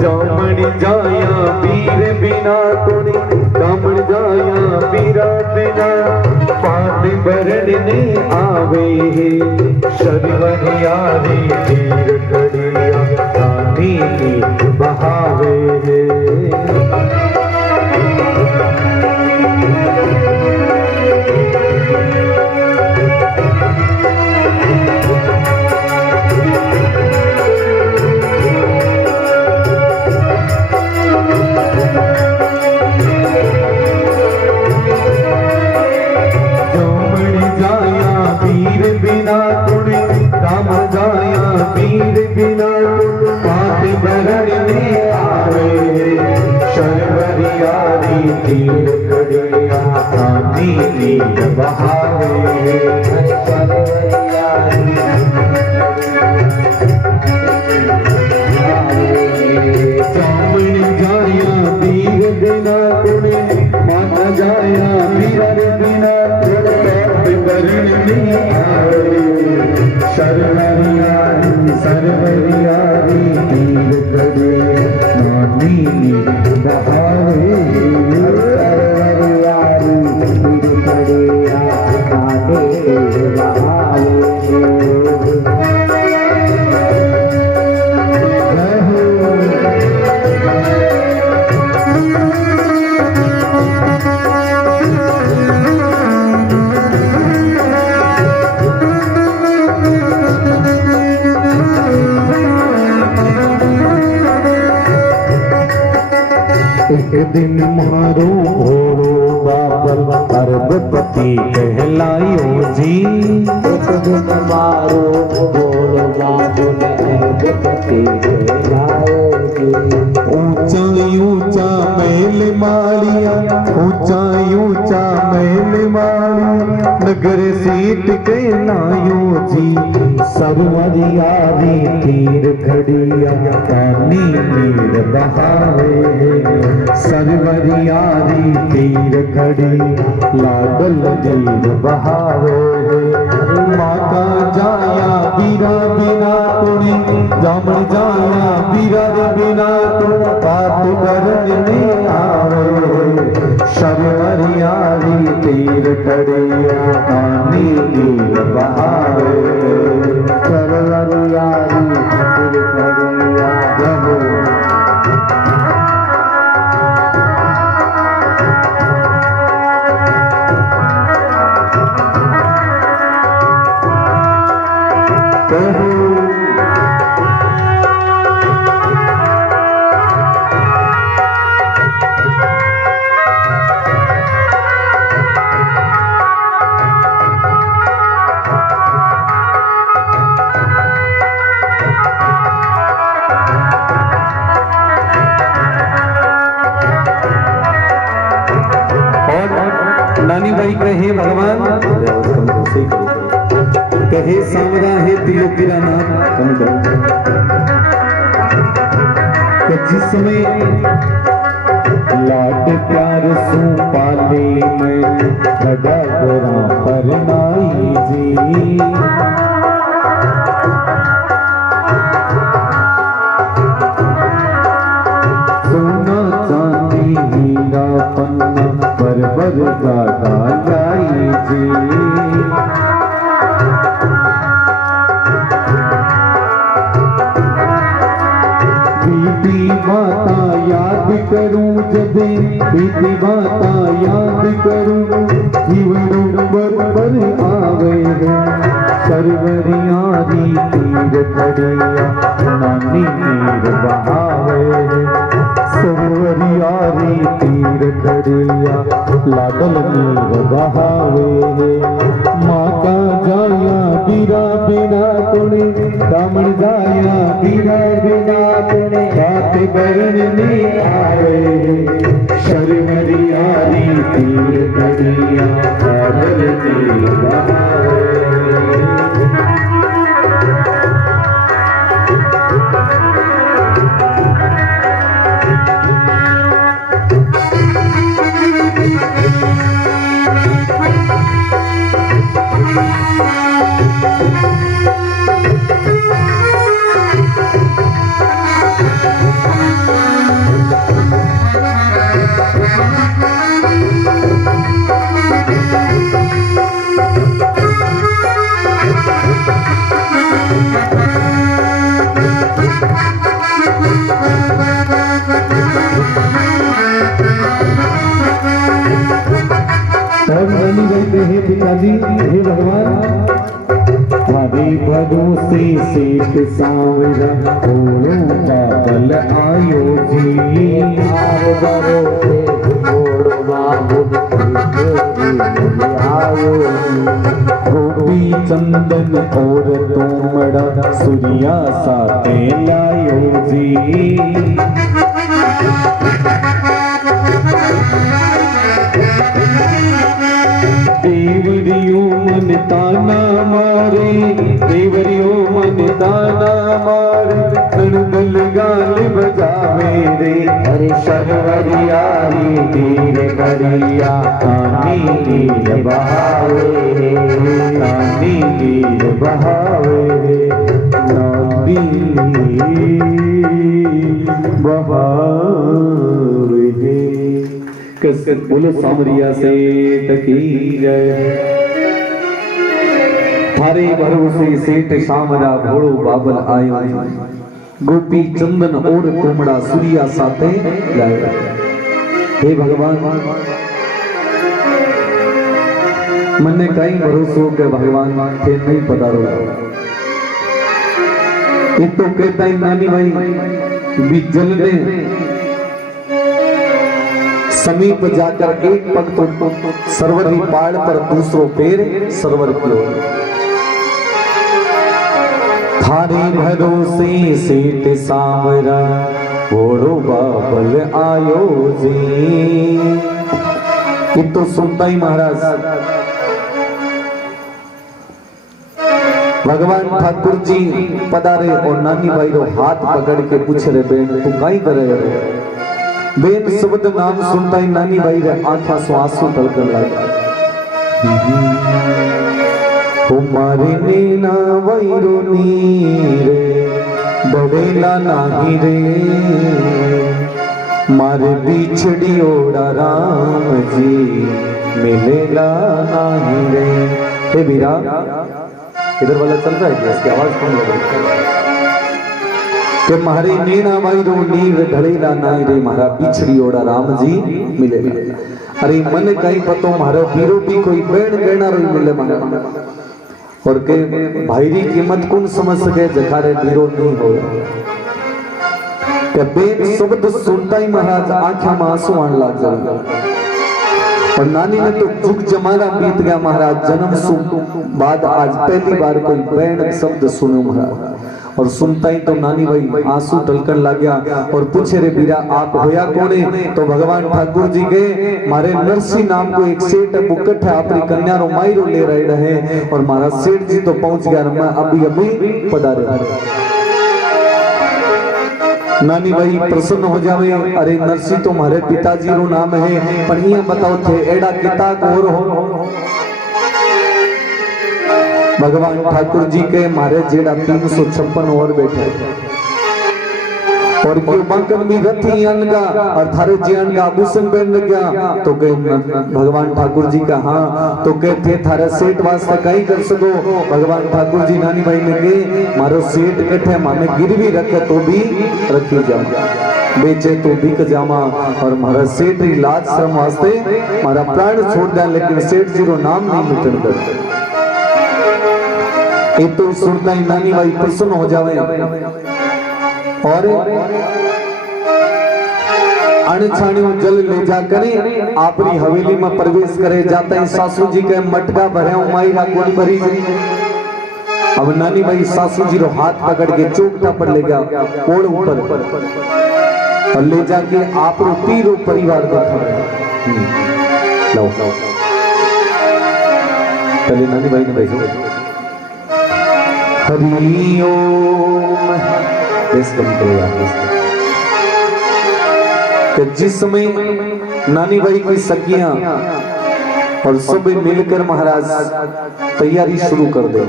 जामण जाया पीर बिना कोनी, कामण जाया पीरा बिना, पानी भरने आवे। सरवरियारी तीर खड़िया नानी तीर बहावे। सरवरियारी तीर खड़िया पानी नीर बहावे सरवरियारी जामन जाया वीर बिना कुड़े मन जाया वीर बिना कुड़े बिगड़न नहीं आवे सरवरियारी सरवरियारी तीर खड़िया पानी नीर बहावे सरवरियारी तीर खड़िया पानी नीर बहावे एक दिन मारो घोड़ो बाबर अरबपति कहलायो जी एक दिन मारो घोड़ो बाबर अरबपति कहलायो जी ऊंचा ऊंचा महल मालिया ऊंचा ऊंचा महल मालिया नगर सीट कहलायो जी सरवरियारी तीर खड़िया पानी नीर बहावे सरवरियारी तीर खड़ी लाडल नीर बहावे माता जाया बीरा बिना तुणी जामन जाया बीरा बिना तुण बात करने आवे सरवरियारी तीर खड़िया पानी नीर बहावे सरवरियारी तीर खड़िया जबो नानी भाई कहे भगवान कहे सांवरा है दिलो किराना तो जिस समय लाड प्यार सू पाले में बड़ा गोरा परनाई जी सोना चांदी हीरा पन्ना परवर गाड़ा लाई जी बीती माता याद करूं जबे बीती माता याद करूं जीवन बर आवे सरवरियारी तीर खड़िया नानी नीर बहावे सरवरियारी तीर खड़िया लाडल नीर बहावे माता जाया बीरा बिना तुणे दामन जाया बीरा बिना तुणे बात करने आवे सरवरियारी तीर खड़िया लाडल नीर बहावे हे पिताजी हे भगवान हमारे भरोसे सेठ सांवरा ओलो बाबल आयो जी भरोसे ओलो बाबल आयो गोपी चंदन और तोमड़ा सूर्या साथे लायो जी सरवरियारी तीर करिया तानी तीर बहावे तानी तीर बहावे नदी बहावे। कसर बोलो सामरिया से टकी जय। थारे भरोसे सेठ शामरा भोड़ो बाबल आयो गोपी चंदन और कोमड़ा सूर्या साथे लाया। हे भगवान मने कई भरोसो के भगवान थे नहीं पधारो। एक तो कहता ही नानी भाई भी जल में समीप जाकर एक पग तो सरवरी पहाड़ पर दूसरो पैर सरवर की ओर। थारे भरोसे सेठ सामरा घोड़ो बाबल आयो जी। ये तो सुनता ही महाराज भगवान ठाकुर जी पधारे और नानी भाई रो हाथ पकड़ के पूछ रहे बेन तू काई करे रे। बेन शब्द नाम सुनता ही नानी भाई रे आंखा से आंसू टलकन लगा। हमारे नैना वैरो नीरे बड़ेला नाही रे मारे बिछड़ी ओड़ा राम जी मिलेला नाही रे। हे बीरा इधर वाला चल रहा है इसकी आवाज कौन लग रही है कि मारे नैना वैरो नीर ढड़ेला नाही रे मारा बिछड़ी ओड़ा राम जी मिलेला। अरे मन कहीं पतो मारो बीरो भी कोई बेण कहना रोई मिले मारा और के भाईरी कीमत कौन समझ सके जखारे बीरो नहीं हो। के बेन शब्द सुनता ही महाराज आंखों में आंसू आने लग जाए। और नानी ने तो जुग जमाना बीत गया महाराज जन्म सु बाद आज पहली बार कोई बेन शब्द सुनो महाराज। और सुनता ही तो नानी भाई आंसू टलकन लग गया और पूछे रे बीरा आप होया कौन है। तो भगवान ठाकुर जी के मारे नरसी नाम को एक सेठ बुकट है अपनी कन्या रो मायरो ले रहे और मारा सेठ जी तो पहुंच गया मैं अभी अभी पधारे। नानी भाई प्रसन्न हो जावे अरे नरसी तो मारे पिताजी रो नाम है पर ये बताओ थे एड़ा किता और हो। भगवान ठाकुर जी के मारे जेड़ा 356 और बैठे और क्यों बांकन भी रथी अनगा और थारे जीवन का आभूषण पहन गया। तो के भगवान ठाकुर जी का हाँ तो के थे थारे सेठ वास्ते कहीं कर सको। भगवान ठाकुर जी नानी भाई ने के मारो सेठ कठे माने गिरवी रखे तो भी रखी जामा बेचे तो बिक जामा और मारा सेठ री लाज शर्म वास्ते मारा प्राण छोड़ दिया लेकिन सेठ जी रो नाम नहीं मिटन कर। ये तो सुनता ही नानी भाई प्रसन्न हो जावे और अनछाणियों जल ले जा करे आपरी हवेली में प्रवेश करे जाता ही सासू जी के मटका भरे मायरा कोनी भरी। अब नानी भाई सासू जी रो हाथ पकड़ के चौकटा पर ले गया कोड़ ऊपर और ले जाके आप रो तीरो परिवार देखा। लो चलिए नानी भाई ने बैठो। हरि ओम कि जिस समय नानी भाई की सखियां और सब मिलकर महाराज तैयारी शुरू कर दे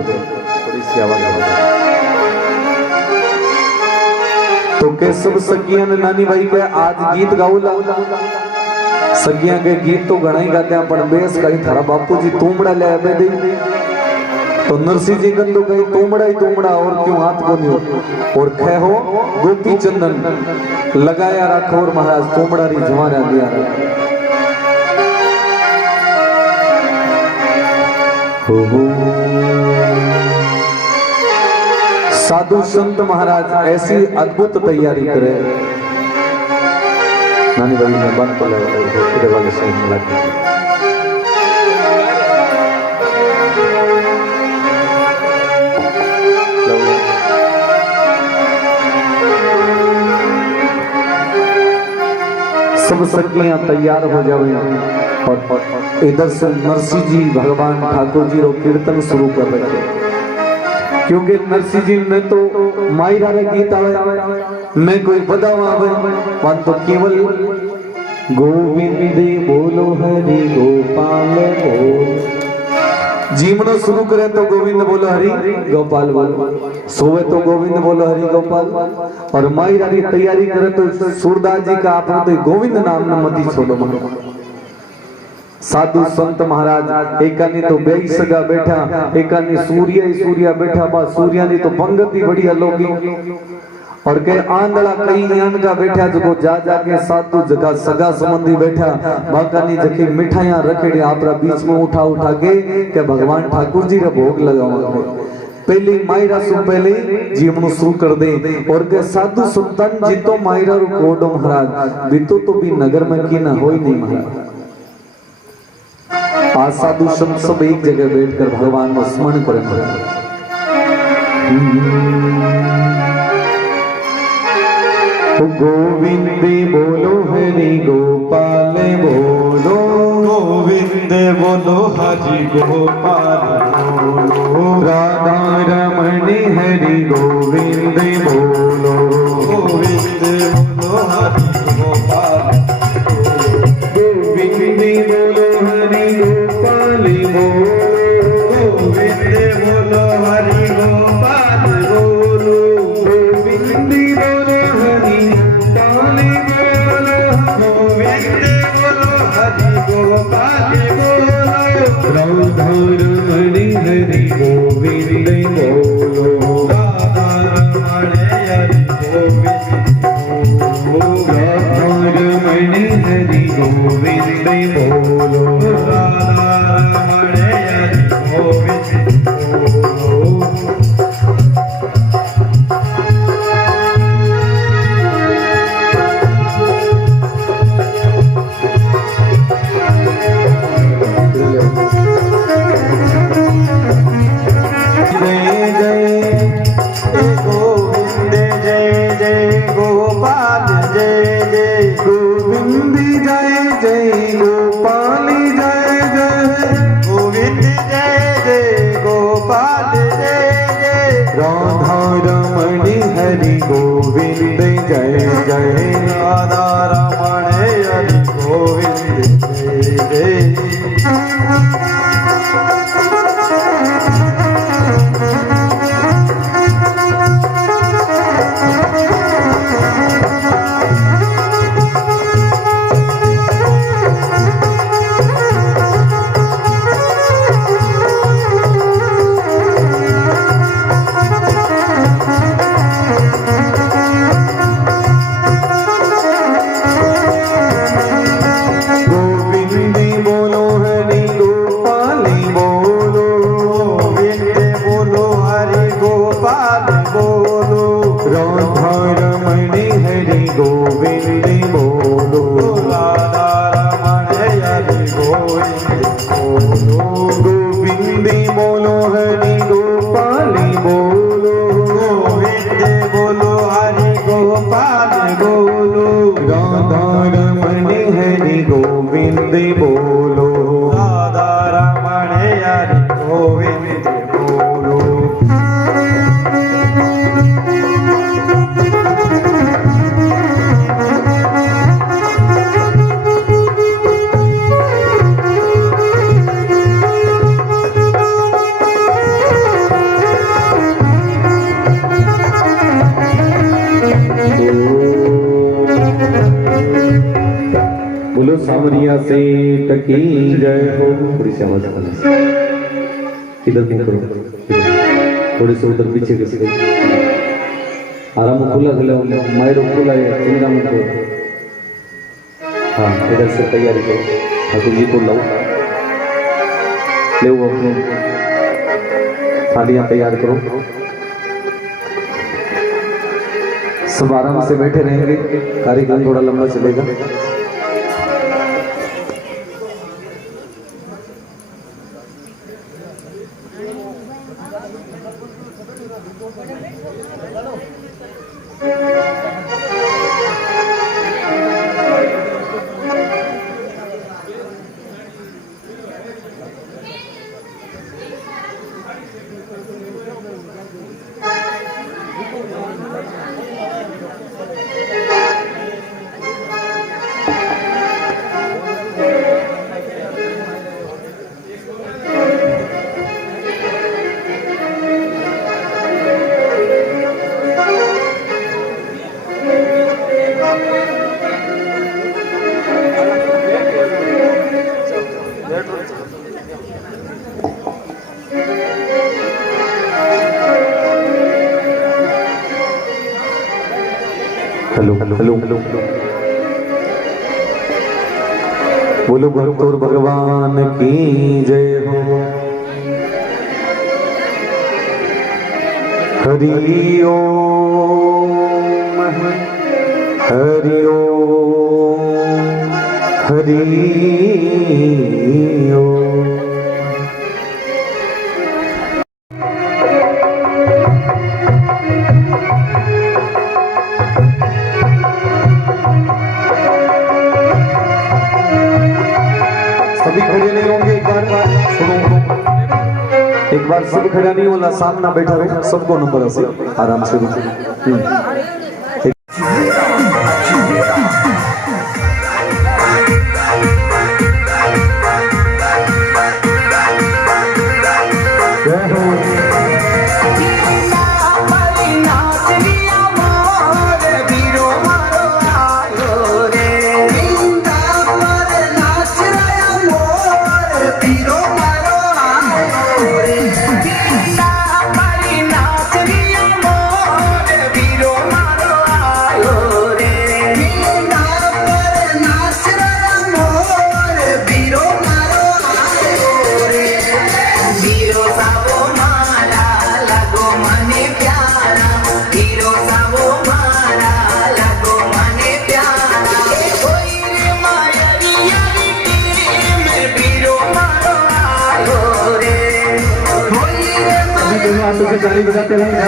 तो के सब सखियां ने नानी भाई के आज गीत गाऊला। सखियां के गीत तो घना ही गाते हैं पर बेस कहीं थारा बापू जी तूमड़ा ले आवे दे तो नरसिंह जी गंदो कहीं तूमड़ा ही तूमड़ा और क्यों हाथ को नहीं और खे हो गोपी चंदन लगाया रखो और महाराज तूमड़ा री जमाना दिया। साधु संत महाराज ऐसी अद्भुत तैयारी करे। नानी भाई ने बंद कर वाले साइड में लगा सब सखियां तैयार हो जावे और इधर से नरसिंह जी भगवान ठाकुर जी रो कीर्तन शुरू कर रहे क्योंकि नरसिंह जी ने तो मायरा रे गीत आवे मैं कोई बतावा वन तो केवल गोविंद बोलो हरि गोपाल बोल। जीवनो शुरू करे तो गोविंद बोलो हरि गोपाल बोलो, सोवे तो गोविंद बोलो हरि गोपाल, और माई रानी तैयारी करे तो सूरदास जी का आपने तो गोविंद नाम न मती छोड़ो मनो। साधु संत महाराज एकानी तो बेई सगा बैठा, एकानी सूर्य बैठा, बा सूर्यानी तो पंगति बड़ी अलौकिक, और के आंधड़ा कई आंधड़ा बैठा जो जा जाके साधु जगह सगा संबंधी बैठा, बाकानी जके मिठाइयां रखेड़ी आपरा बीच में उठा के भगवान ठाकुर जी रा भोग लगावा। पहले मायरा सु पहले जीवन शुरू कर दे, और के साधु संतन जी तो मायरा रो कोडो महाराज बीतो तो भी नगर में की ना होई नहीं महाराज। आज साधु संत सब एक जगह बैठकर भगवान को स्मरण करें। गोविंद बोलो हरि गोपाल बोलो, गोविंद बोलो हरि गोपाल बोलो, राधा रमणी हरि गोविंद बोलो, गोविंद बोलो हरि गोपाल, गोविंद बोलो हरि गोपाल बोलो, गोविंद बोलो हरि गोपाल बोलो, गोविंद बोलो हरि गोविंद बोलो हरि गोपाल बोलो, राधा रमणी हरि गोविंद बोलो, राधा रमणे हरि गोविंद बोलो, राधा रमणी हरि गोविंद बोलो, राधा रमणे हरि गोविंद बोलो। गोविंद जय जय गोपाल जय जय, गोविंद जय जय गोपाल जय जय, राधा रमणी हरि गोविंद जय जय, राधा रमणे हरि गोविंद जय जय। गोविंद बोलो हरि गोपाल बोलो, गोविंद बोलो हरि गोपाल बोलो, राधा रमणी हरि गोविंद बोलो, राधा रमणे हरि गोविंद बोलो, गोविंद बोलो हरि गोपाल बोलो, गोविंद बोलो हरि गोपाल बोलो, राधा रमणी हरि गोविंद बोलो, राधा रमणे हरि गोविंद बोलो। बोलो सावरिया से टकी जय हो। थोड़ी सी आवाज करना, इधर नहीं करो, थोड़े से उधर पीछे किसी को आराम खुला खुला मायरो खुला है, चिंता मत करो। हाँ इधर से तैयारी करो, ठाकुर जी को लो ले वो अपने थालियां तैयार करो। सब आराम से बैठे रहेंगे, कार्यक्रम थोड़ा लंबा चलेगा। हेलो बोलो भक्तोर भगवान की जय हो। हरि ओम हरि ओम हरि ओम। सभी खड़े नहीं होंगे, एक बार सुनो, एक बार सब खड़ा नहीं होला, सामना बैठा रहे, सबको नंबर से आराम से ताली बजाते रहेंगे।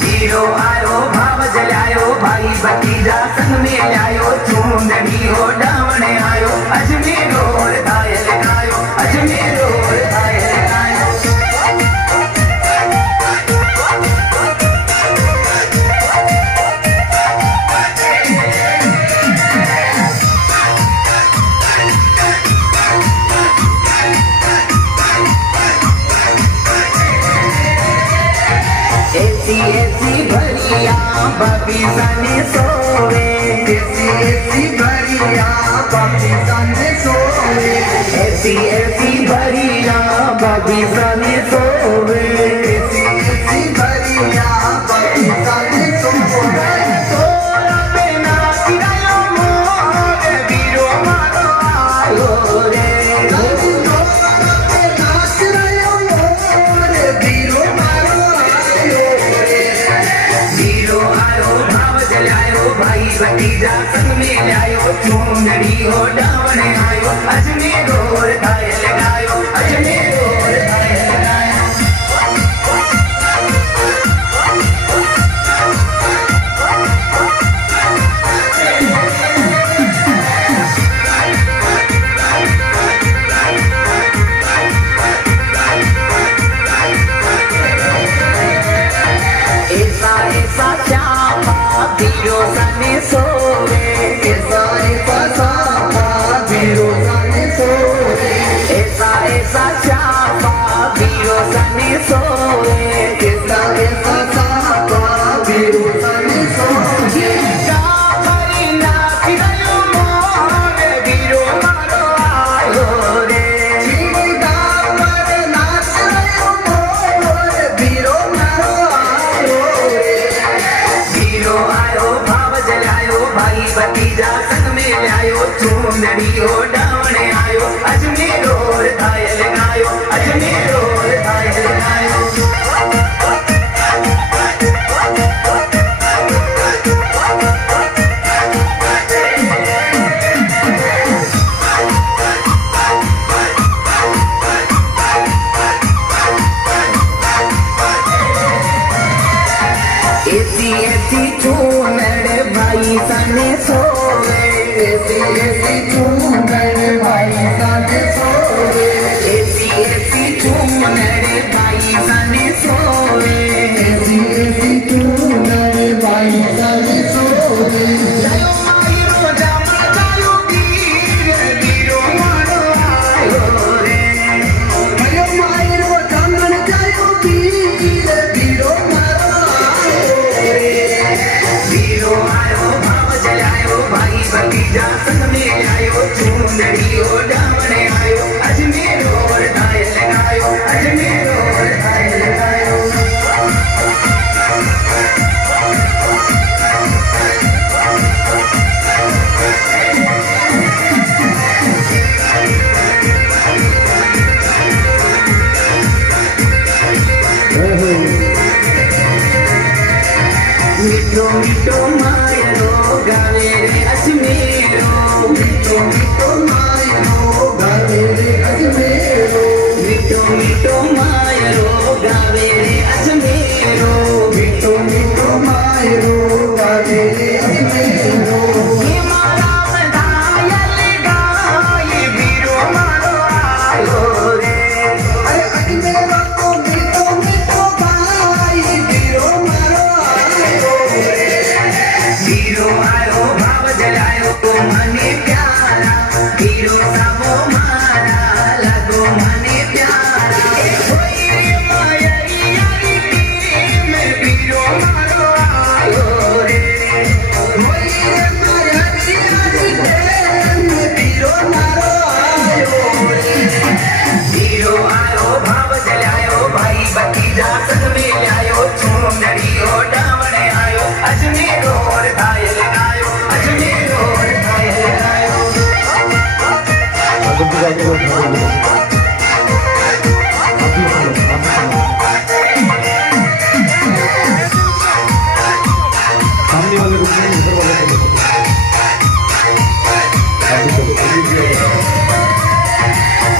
हीरो आयो भाव जलायो भाई भतीजा संग में आयो चूंदड़ी हो डावणे आयो अजमेर और थायल आयो अजमेर और थायल आयो। ऐसी भरिया बाबी सने सोवे, ऐसी भरिया बाबी सने सोवे, ऐसी भरिया बाबी सने सोवे, ऐसी भरिया बाबी सने सोवे। तोरा पे नाच रयो मोर वीरो मारो आयो रे, तोरा पे नाच रयो मोर वीरो मारो आयो रे। हीरो आयो भाव जलायो भाई भतीजा संग में लायो चूंदड़ी हो डावणे आयो अजमेर और थायल आयो अजमेर और थायल आयो। ऐसा चापा वीरो सने सोवे, ऐसा चापा वीरो सने सोवे, ऐसा चापा वीरो सने सोवे, ऐसा चापा वीरो सने सोवे। डाबरी नाच रयो मोर वीरो मारो आयो रे, डाबर नाच रयो मोर वीरो मारो आयो रे। हीरो आयो भाव जलायो भाई भतीजा संग में लायो चूंदड़ी हो डावणे आयो अजमेर और थायल आयो अजमेर और थायल आयो। ऐसी चूनड़ भाई सने सोवे, ऐसी चूनड़ भाई सने सोवे, ऐसी चूनड़ भाई सने सोवे, ऐसी चूनड़ भाई सने सोवे। लायो माहिरो जामन जायो वीर वीरो मारो आयो रे, लायो माहिरो जामन जायो वीर वीरो मारो आयो रे। वीरो आयो भाव जलायो भाई भतीजा संग में आयो चूंदड़ी हो डावणे आयो अजमेर और थायल आयो अजमेर और थायल आयो। आयो गावे रे अजमेरो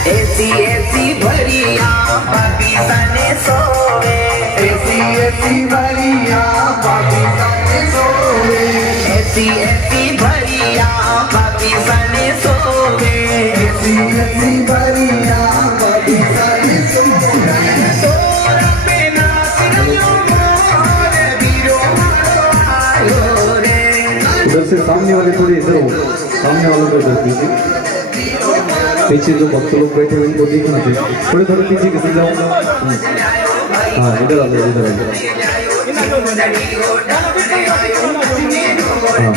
ऐसी ऐसी भरिया बाबी सने सोवे ऐसी ऐसी भरिया बाबी सने सोवे ऐसी ऐसी भरिया बाबी सने सोवे ऐसी ऐसी भरिया बाबी सने सोवे तोरा पे नाच रंगो मोर वीरो मारो आयो रे। उधर से सामने वाले थोड़े इधर हो, सामने वालों को इधर दीजिए। पीछे जो भक्त लोग बैठे हुए उनको देखना चाहिए, थोड़े थोड़े पीछे किसी जाओ। हाँ इधर आ जाओ, इधर आ जाओ। हाँ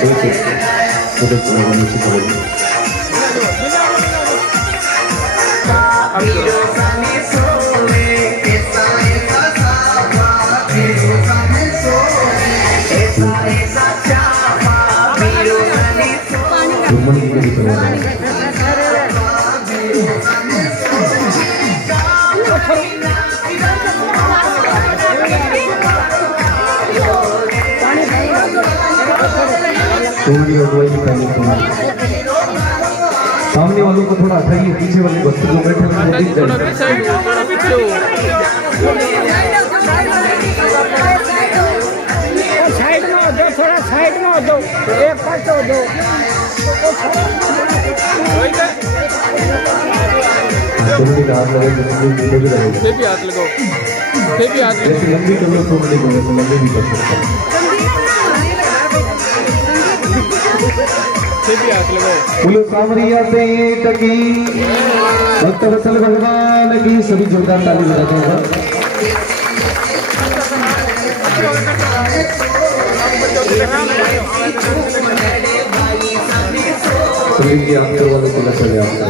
ठीक है, उधर चलो नीचे चलो। वीरो सने सोवे ऐसा ऐसा सावा वीरो सने सोवे ऐसा ऐसा चावा वीरो सने सोवे। घुमन की भी करवाना है। तुम्हारी अगुवाई की पहले तुम्हारी। सामने वालों को थोड़ा हटाइए, पीछे वाले भक्त जो बैठे हैं वो दिख जाए। साइड में हो दो, थोड़ा साइड में हो दो, एक पास हो दो। तुम्हारी हाथ लगे तो भी लगेगा। से भी हाथ लगाओ, से भी हाथ जैसे लंबी कर लो तो बड़ी बोलो तो लंबी भी कर सकते हैं। से भी हाथ लगाओ। बोलो सामरिया से टकी भक्त वत्सल भगवान की सभी जोरदार ताली बजाते हैं। सभी की आपके वाले को चले आपका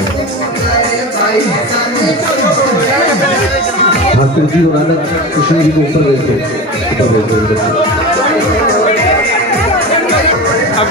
ठाकुर जी और राधा कृष्ण जी को ऊपर भेजो, ऊपर भेजो। अब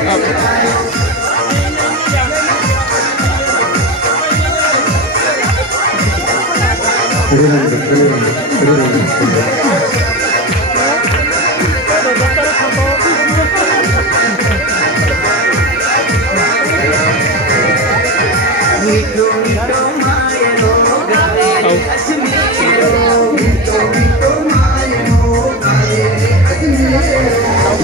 मीठो मीठो मायनो गावे रे अजमेरो मीठो मीठो मायनो गावे रे अजमेरो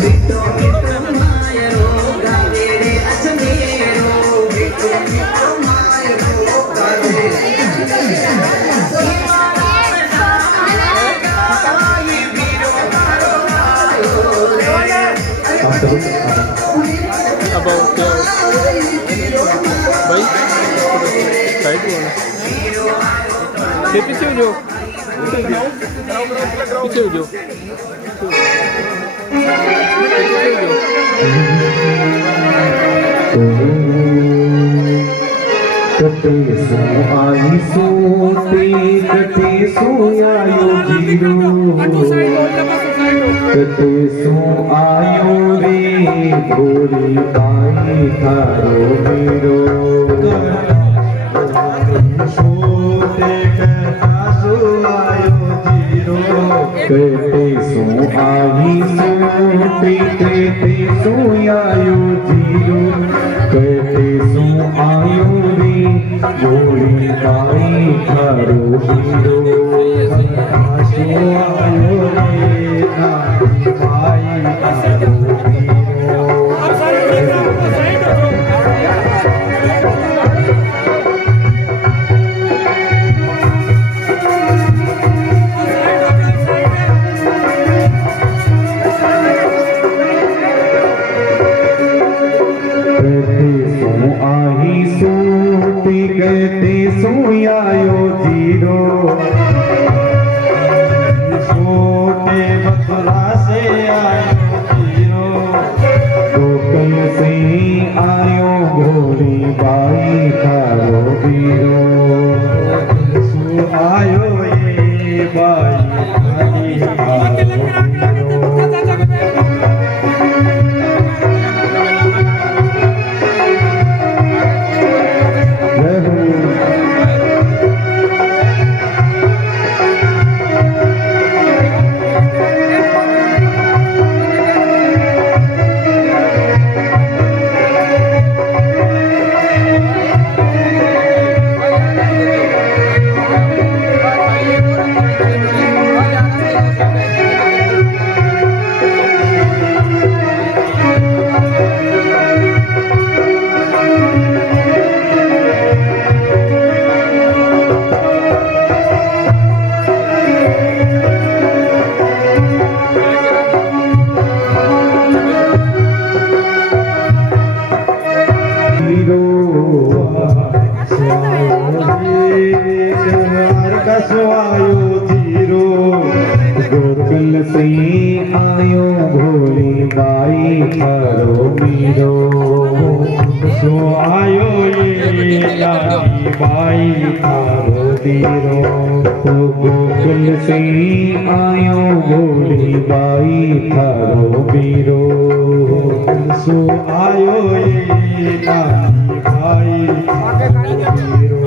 मीठो मीठो मायनो गावे रे अजमेरो मीठो मीठो मायनो गावे रे अब भाई साइड में होना, से पीछे हो जाओ, पीछे हो जाओ, कटे सो आई सोते कटे सो आयो जीरो कटे सो आयो रे भोली ताई थारो मीरो सोते कहता सो आयो जीरो कटे सो आई सोते कटे सो आयो जीरो कटे सो आयो रे भोली ताई थारो मीरो सो आयो रे नानी भाई तारो वीरो कहते सो आयो जीरो छोटे बतला से आयो जीरो गोकल से आयो भोली बाई थारो वीरो सो आयो ये बाई थारी थारो आयो जीरो गोकल से आयो भोली बाई थारो वीरो सो आयो ये नानी भाई तारो वीरो गोकुल से आयो भोली बाई थारो वीरो सो आयो ये नानी भाई तारो वीरो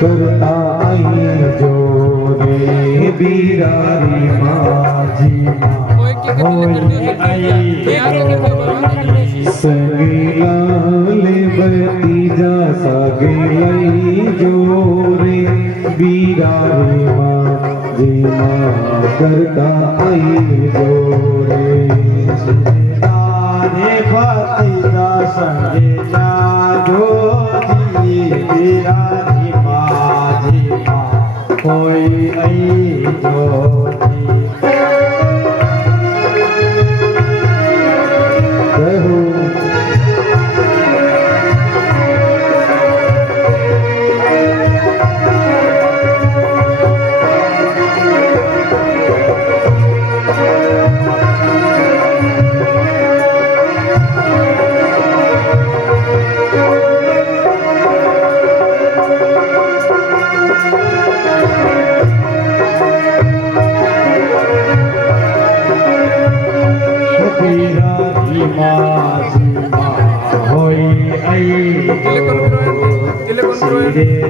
करता आई जोरे बीरारी माझी होई आई सगीलाले बरती जा सगीलाई जोरे बीरारी माझी करता आई जोरे तारे भतीजा संगे जाजो जी बिरारी माझी कोई आई जोती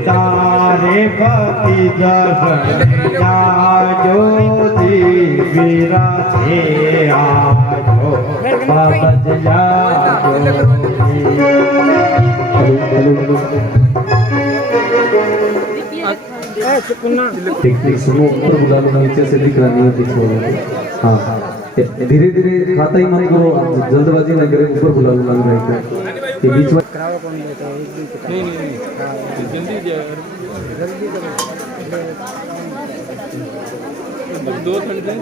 तारे भतीजा जाजो जी बिराजे आजो बाबा टेक्निक सुनो ऊपर बुला लो नीचे से दिख रहा नहीं दिख रहा। हाँ हाँ धीरे धीरे खाता ही मत करो जल्दबाजी ना करे ऊपर बुला लो लग रहा है कि बीच में जल्दी 2 घंटे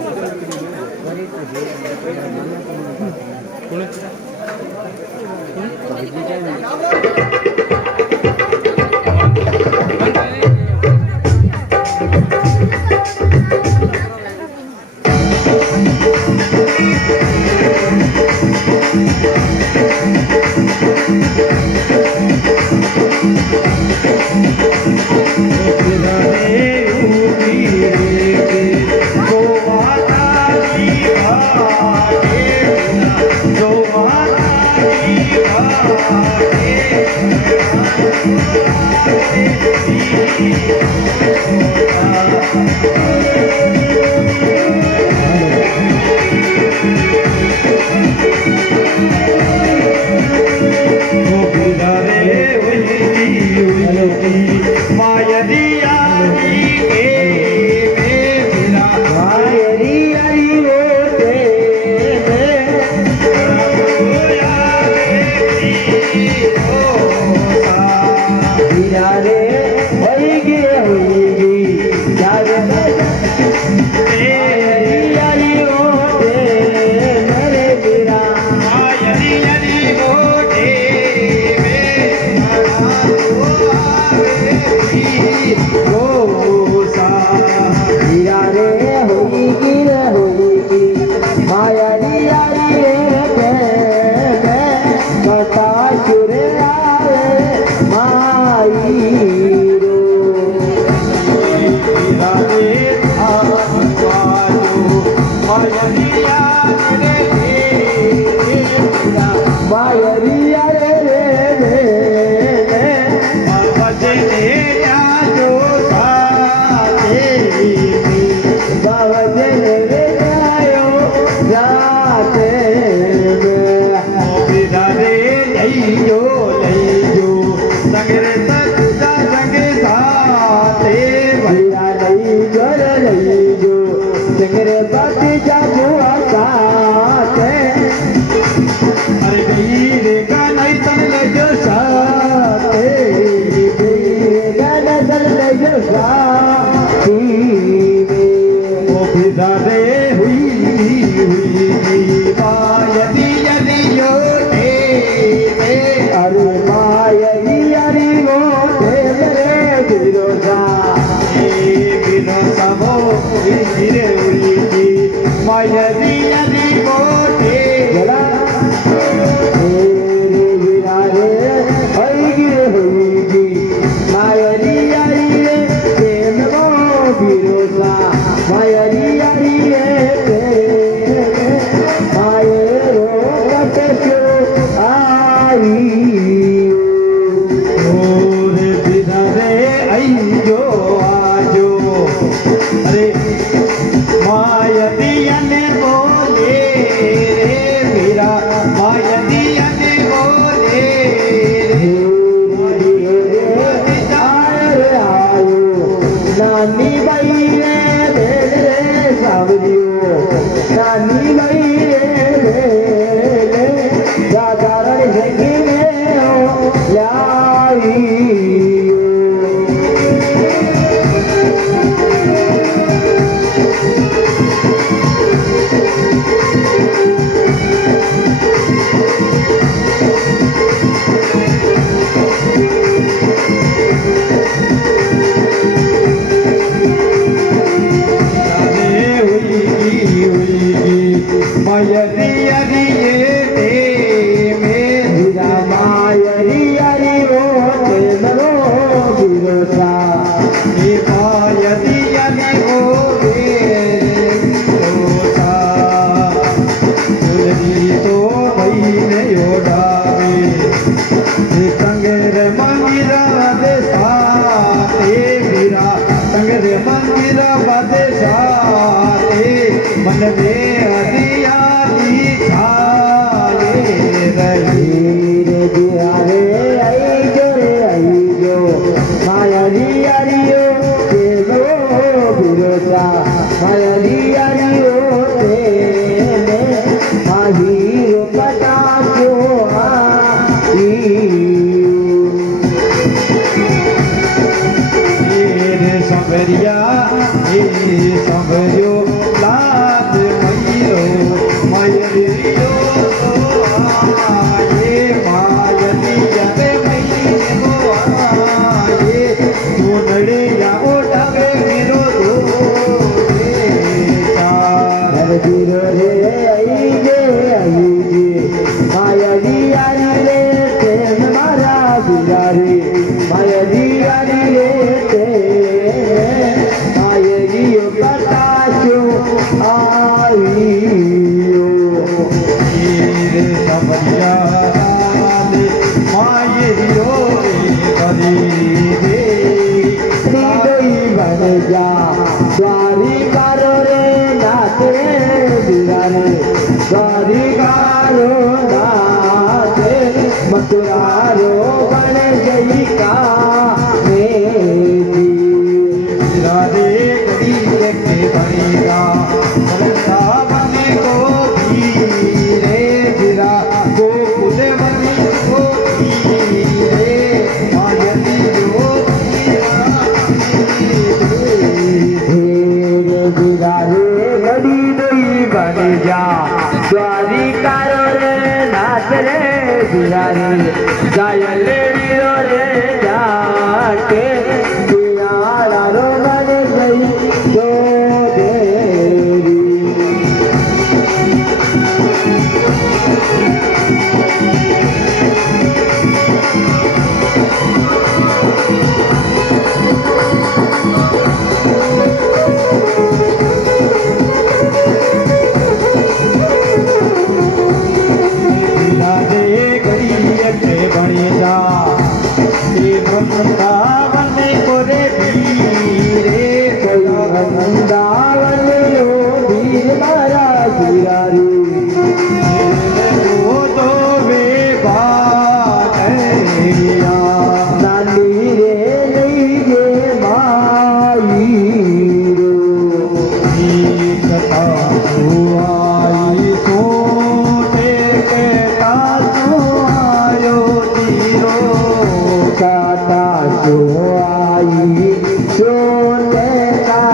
जो बावजे रे जायो जाते बिदारे लईयो संगरे सच्चा संगे साथे भैया लईयो संगरे बाती जाबू साथे अरे वीर का नहीं तन लजो साथे वीर का नजर लजो साथी ओ बिदारे हुई मायदी यदि यो अरे मायदी अरे वो तेरे बिरोजा बिना सबो धीरे उड़ी मायदी यदि वो तेरा होगी मायदी अरे प्रेम वो बिरोजा मायदी अरे नानी भाई रे नानी भाई रे जागरण जगी में लाई मायदी अरे मेरा मायदी अरे वो तेरो बिरोसा ये मायदी अरे वो बिरोसा तुलसी तो भई ने योडावे संगरे मंदिरा देसा मेरा संगरे मंदिरा बदेसा मन में संभरियो लाद मयूरो मयूरियो आए मायदी जबे मयूरो आए सुनड़े या ओढ़ावे मेरो दो चार बिरो रे आईगे मायदी आरी रे तेन मारा बिरारे मायदी आरी रे द्वारिकारो रे नाते बिरारे द्वारिकारो नाते मथुरारो बन गई का बिरारे कड़ी के बनेगा बनता बने को रे बिरा को कुल बनी को रे मायदी जो बिरारे गड़ी गई बन जा द्वारिकारो रे नाच रे बिरारे गायल रे जाके बिरारो बन गई जो देरी बनी जा वृंदावन रो वीर मारा सिरारी वो तो बेबानिया नानी रे नहीं गे माई रो कथा आई तो का तो आयो तीरो काटा सो आई सोने का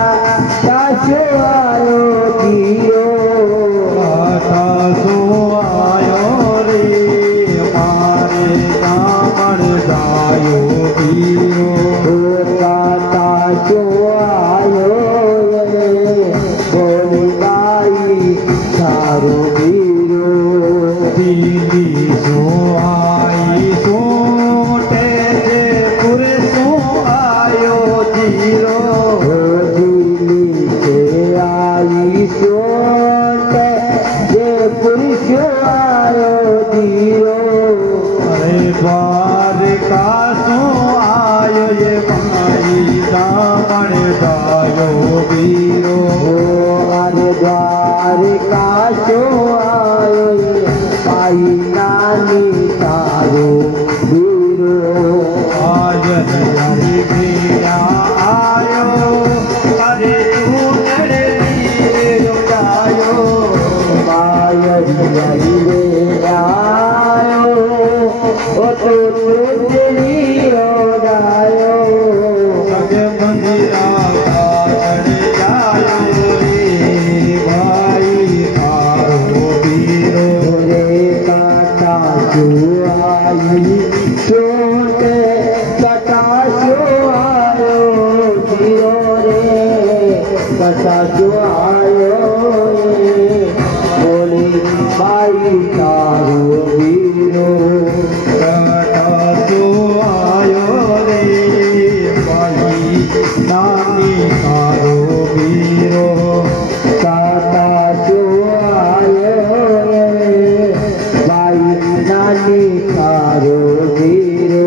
सो आयो तीरो काटा सो आयो रे मारे कामड़ जायो तीरो काटा सो आयो रे बोली बाई सारो तीरो दीदी सो आई सोटे से पुरसो आयो धीरो दिल्ली से आई सोटे से पुरसो आयो धीरो अरे बार का सो आयो ये भाई दामन दायो वीरो अरे द्वार का सो आयो पाई नानी तारो वीरो आज हरी भैया आयो अरे तू तेरे वीर उड़ायो मायर हरी भैया आयो ओ तो तेरी उड़ायो सगे मंदिरा चढ़ जायो रे भाई तारो वीरो रे काटा जो आई छोटे काटा जो आयो धीरो रे काटा जो आयो रे बोली भाई तारो वीरो काटा जो आयो रे भाई नानी तारो वीरो काटा जो आयो रे भाई नानी तारो वीरो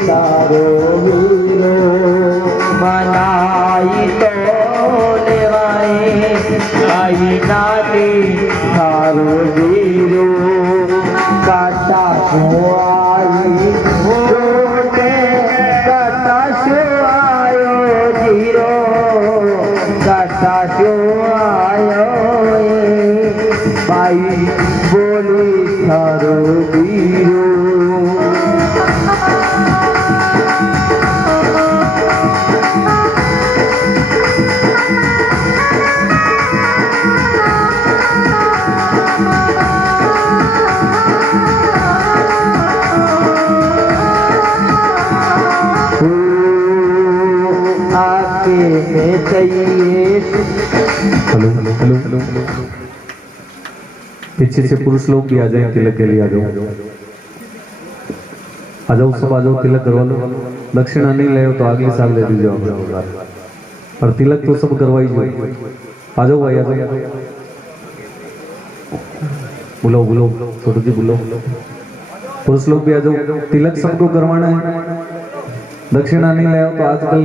तारो वीरो मनाई तो लेवाए आई नानी तारो वीरो काटा आई छोटे काटा आयो जीरो काटा आयो भाई बोली थारो वीरो में चाहिए। हेलो हेलो हेलो हेलो, पीछे से पुरुष लोग भी आ जाए, तिलक के लिए आ जाओ, आ जाओ सब आ जाओ, तिलक करवा लो। दक्षिणा नहीं ले तो अगले साल दे दीजिए, और तिलक तो सब करवाई जो। आ जाओ भाई, आ जाओ, बुलाओ बुलाओ, छोटू जी बुलाओ, पुरुष लोग भी आ जाओ, तिलक सबको करवाना है। दक्षिणा नहीं लाया तो आजकल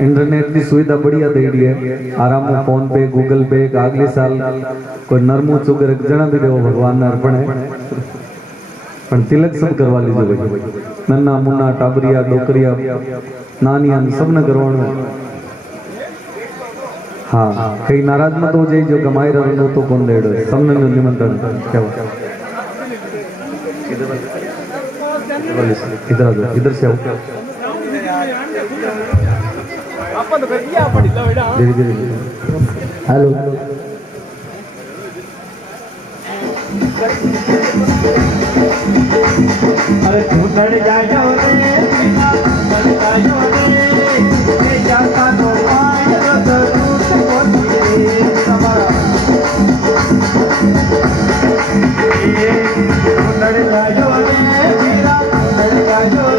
इंटरनेट की सुविधा बढ़िया दे दी है, आराम में फोन पे गूगल पे अगले साल कोई नरमो चुगर जना भी देव भगवान ने अर्पण है, पर तिलक सब करवा लीजिए भाई। नन्ना मुन्ना टाबरिया डोकरिया नानिया सबने करवाना है। हाँ, कई नाराज मत हो जाए, जो कमाई रहो तो कौन दे दो, सबने निमंत्रण। क्या इधर आ जाओ, इधर से आओ, धीरे धीरे। हेलो अरे तू चढ़ जाओ रे चढ़ जाओ रे जाता तो आए तो दूत बोलिए हमारा ये चढ़ जाओ रे मेरा चढ़ जाओ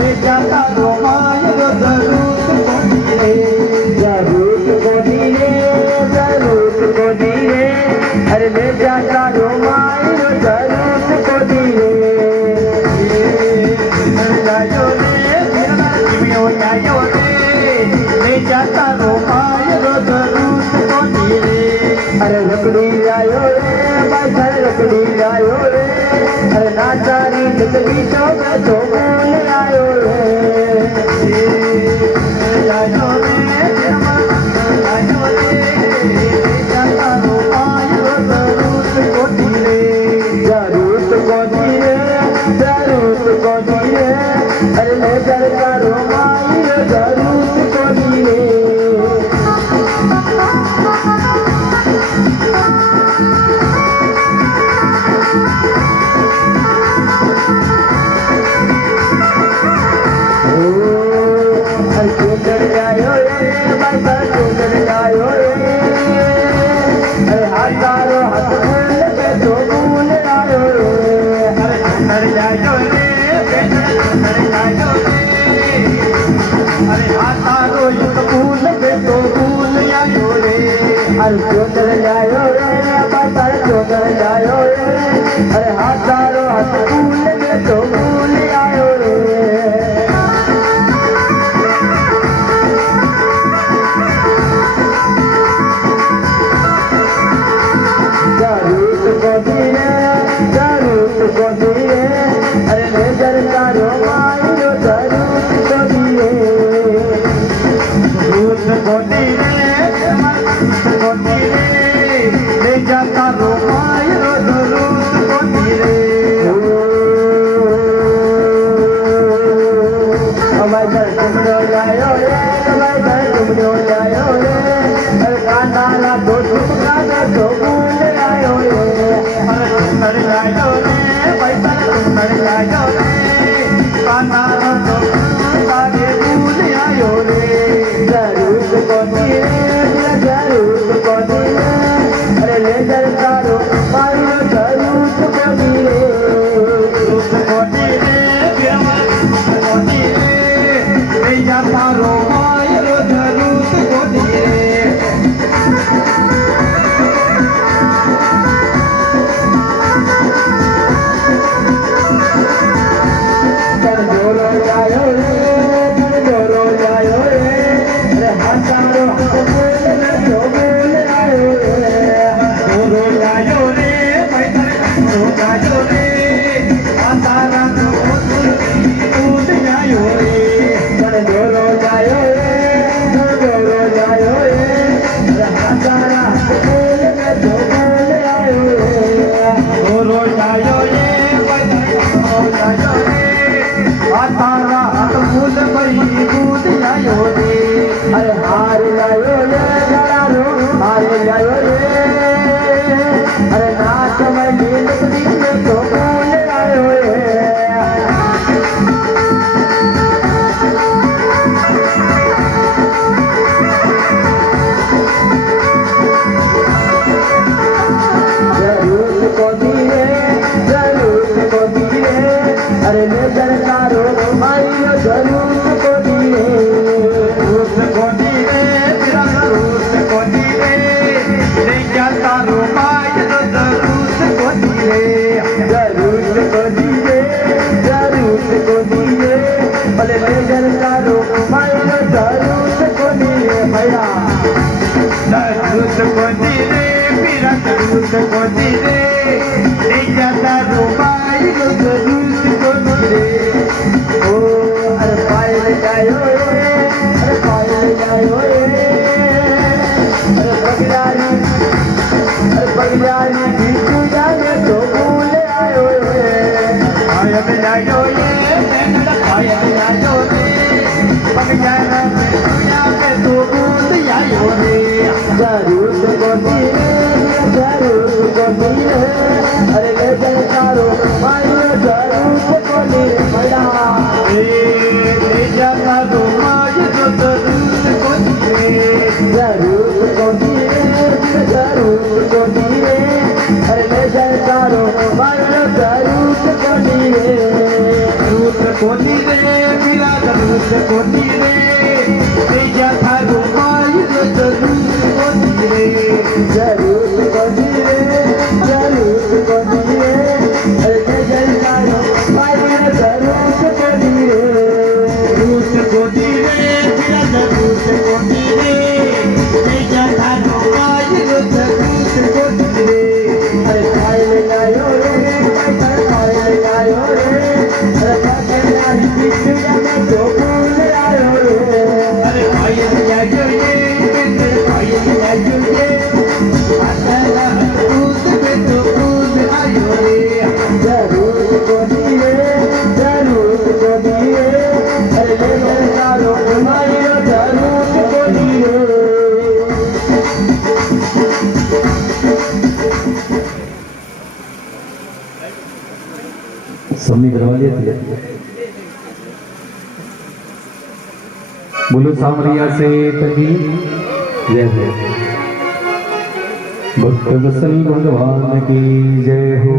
रे जाता तो आए तो दूत बोलिए जरूरत को दिए अरे ले जाता तो आए जरूरत को दिए जाता रोमाय जरूरत को दिए। अरे रखड़ी लायो रे भाई रखड़ी लायो रे, अरे नाचारी जितनी तो मैं तो बोल आयो रे लायो रे लायो रे जाता रोमाय जरूरत को दिए जरूरत को दिए जरूरत को दिए। अरे ले जाता रोमाय जरूरत को दिए। अरे हाथ डालो हाथ फूल में तो भूल आयो रे जरूरत को दिए कोनी रे नहीं जाता रोमाई रो जरूर कोनी रे ओ अरे पायल जायो रे अरे पायल जायो रे अरे पगलानी बीचू जाने तो भूल आयो रे पायल जायो रे पायल जायो रे पगलाना में तो भूल आयो रे जरूर कोनी रे जरूर कोनी रे अरे ले जयकारो मायो जरूर कोनी बड़ा ले जयकारो मायो जरूर कोनी रे जरूर कोनी रे जरूर कोनी रे अरे ले जयकारो मायो जरूर कोनी रे जरूर कोनी रे मेरा जरूर कोनी रे ले जयकारो मायो जरूर कोनी रे जरूर कोनी रे जरूर कोनी रे अरे ले जयकारो मायो जरूर कोनी रे जरूर कोनी रे मेरा जरूर कोनी रे ले जयकारो मायो जरूर कोनी रे अरे पायल जायो रे पायल जायो रे अरे पगलानी बीचू जाने तो भूल आयो रे अरे पायल जायो रे पायल जायो रे अकेला दूध में तो भूल आयो रे जरूर कोनी रे जरूर कोनी रे अरे ले जयकारो मायो जरूर कोनी रे सबने करवा लिया था। बोलो सामरिया से तकी जय जय भक्त वसल भगवान की जय हो।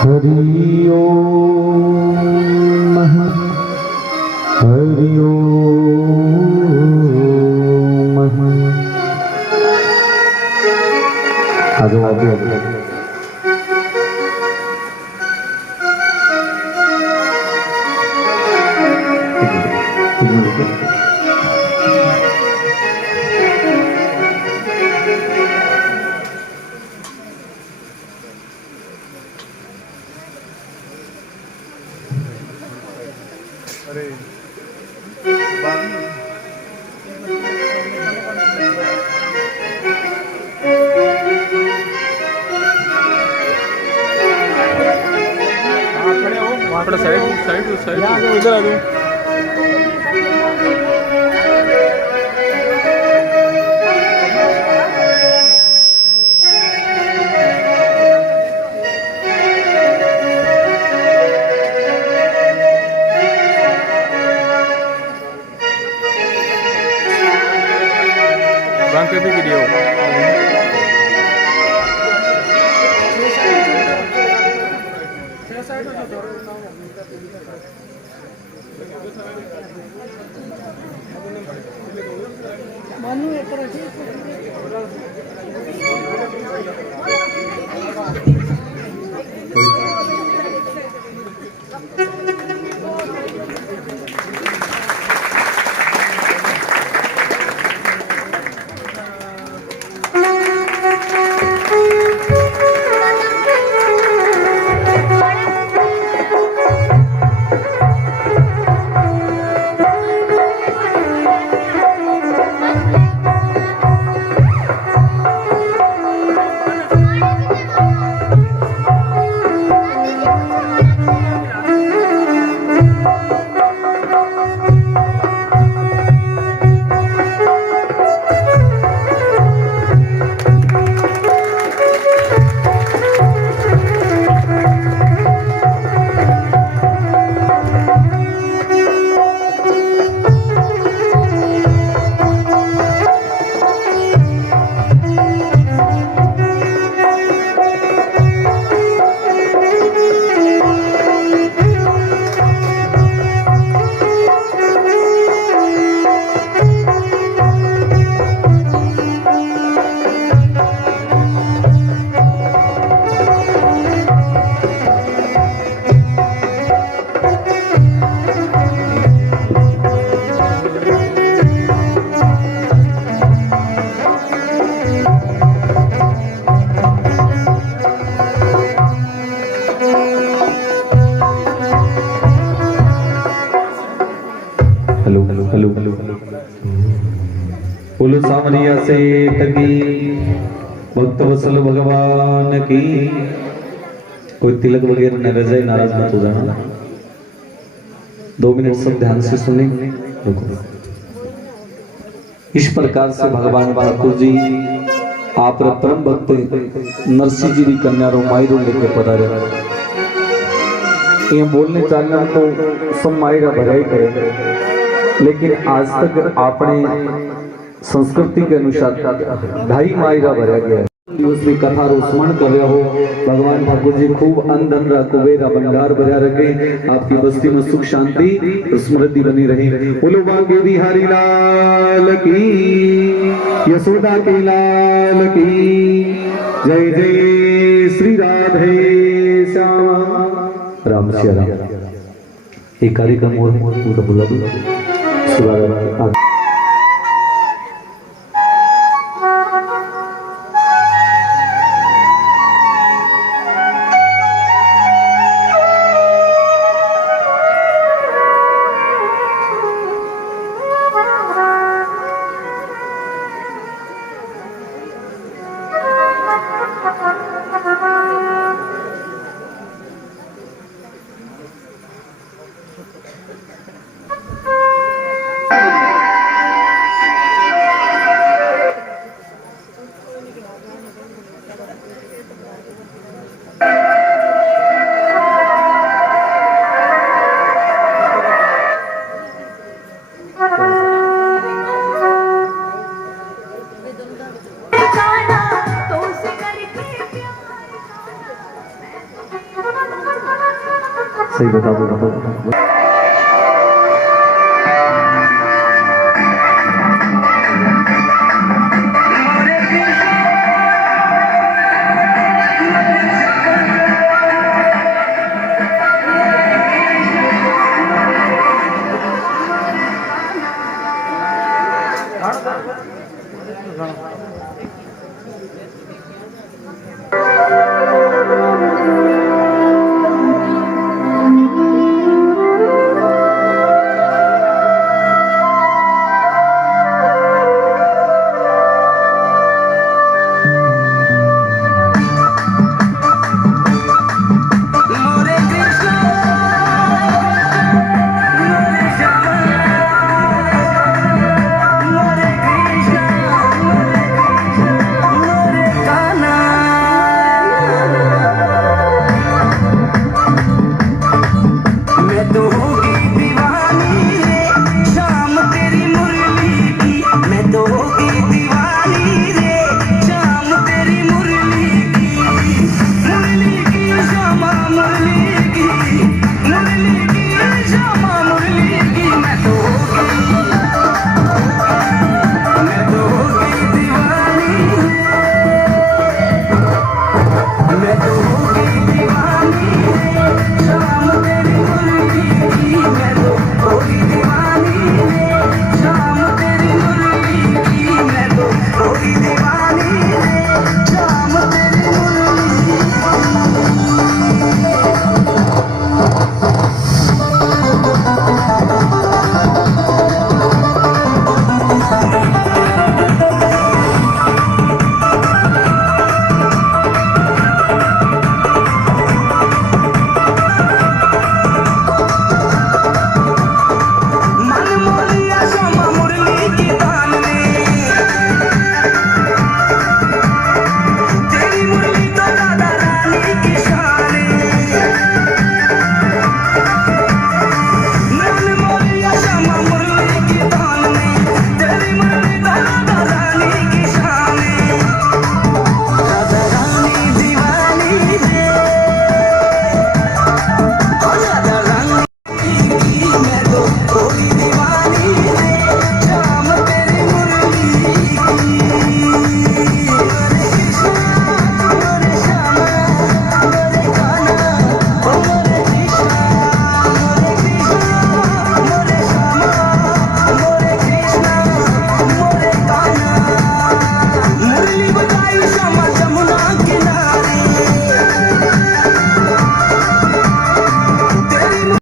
हरि ओम हरि ओम। आ जाओ आप भी आ जाओ। एक मिनट। थोड़ा साइड साइड साइड इधर आ जाओ। बांध के भी गिरी हो। सामरिया सेठ की, भक्त वत्सल भगवान की। कोई तिलक वगैरह न रह जाए, नाराज मत हो जाना। 2 मिनट सब ध्यान से सुने। रुको। इस प्रकार से भगवान ठाकुर जी आप परम भक्त नरसिंह जी की कन्या रो मायरो लेके पधारे। ये बोलने चालना तो सब मायरा भरा ही करे, लेकिन आज तक आपने संस्कृति के अनुसार ढाई मायरा भरा गया है। दिवस में कथा रो स्मरण कर रहे हो। भगवान ठाकुर जी खूब अन्न धन कुबेरा भंडार भरा रखे, आपकी बस्ती में सुख शांति स्मृति बनी रही। बोलो बांके बिहारी लाल की, यशोदा के लाल की जय। जय श्री राधे श्याम। राम श्री राम। एक कार्यक्रम और उनका बुला दो। सही बताओ।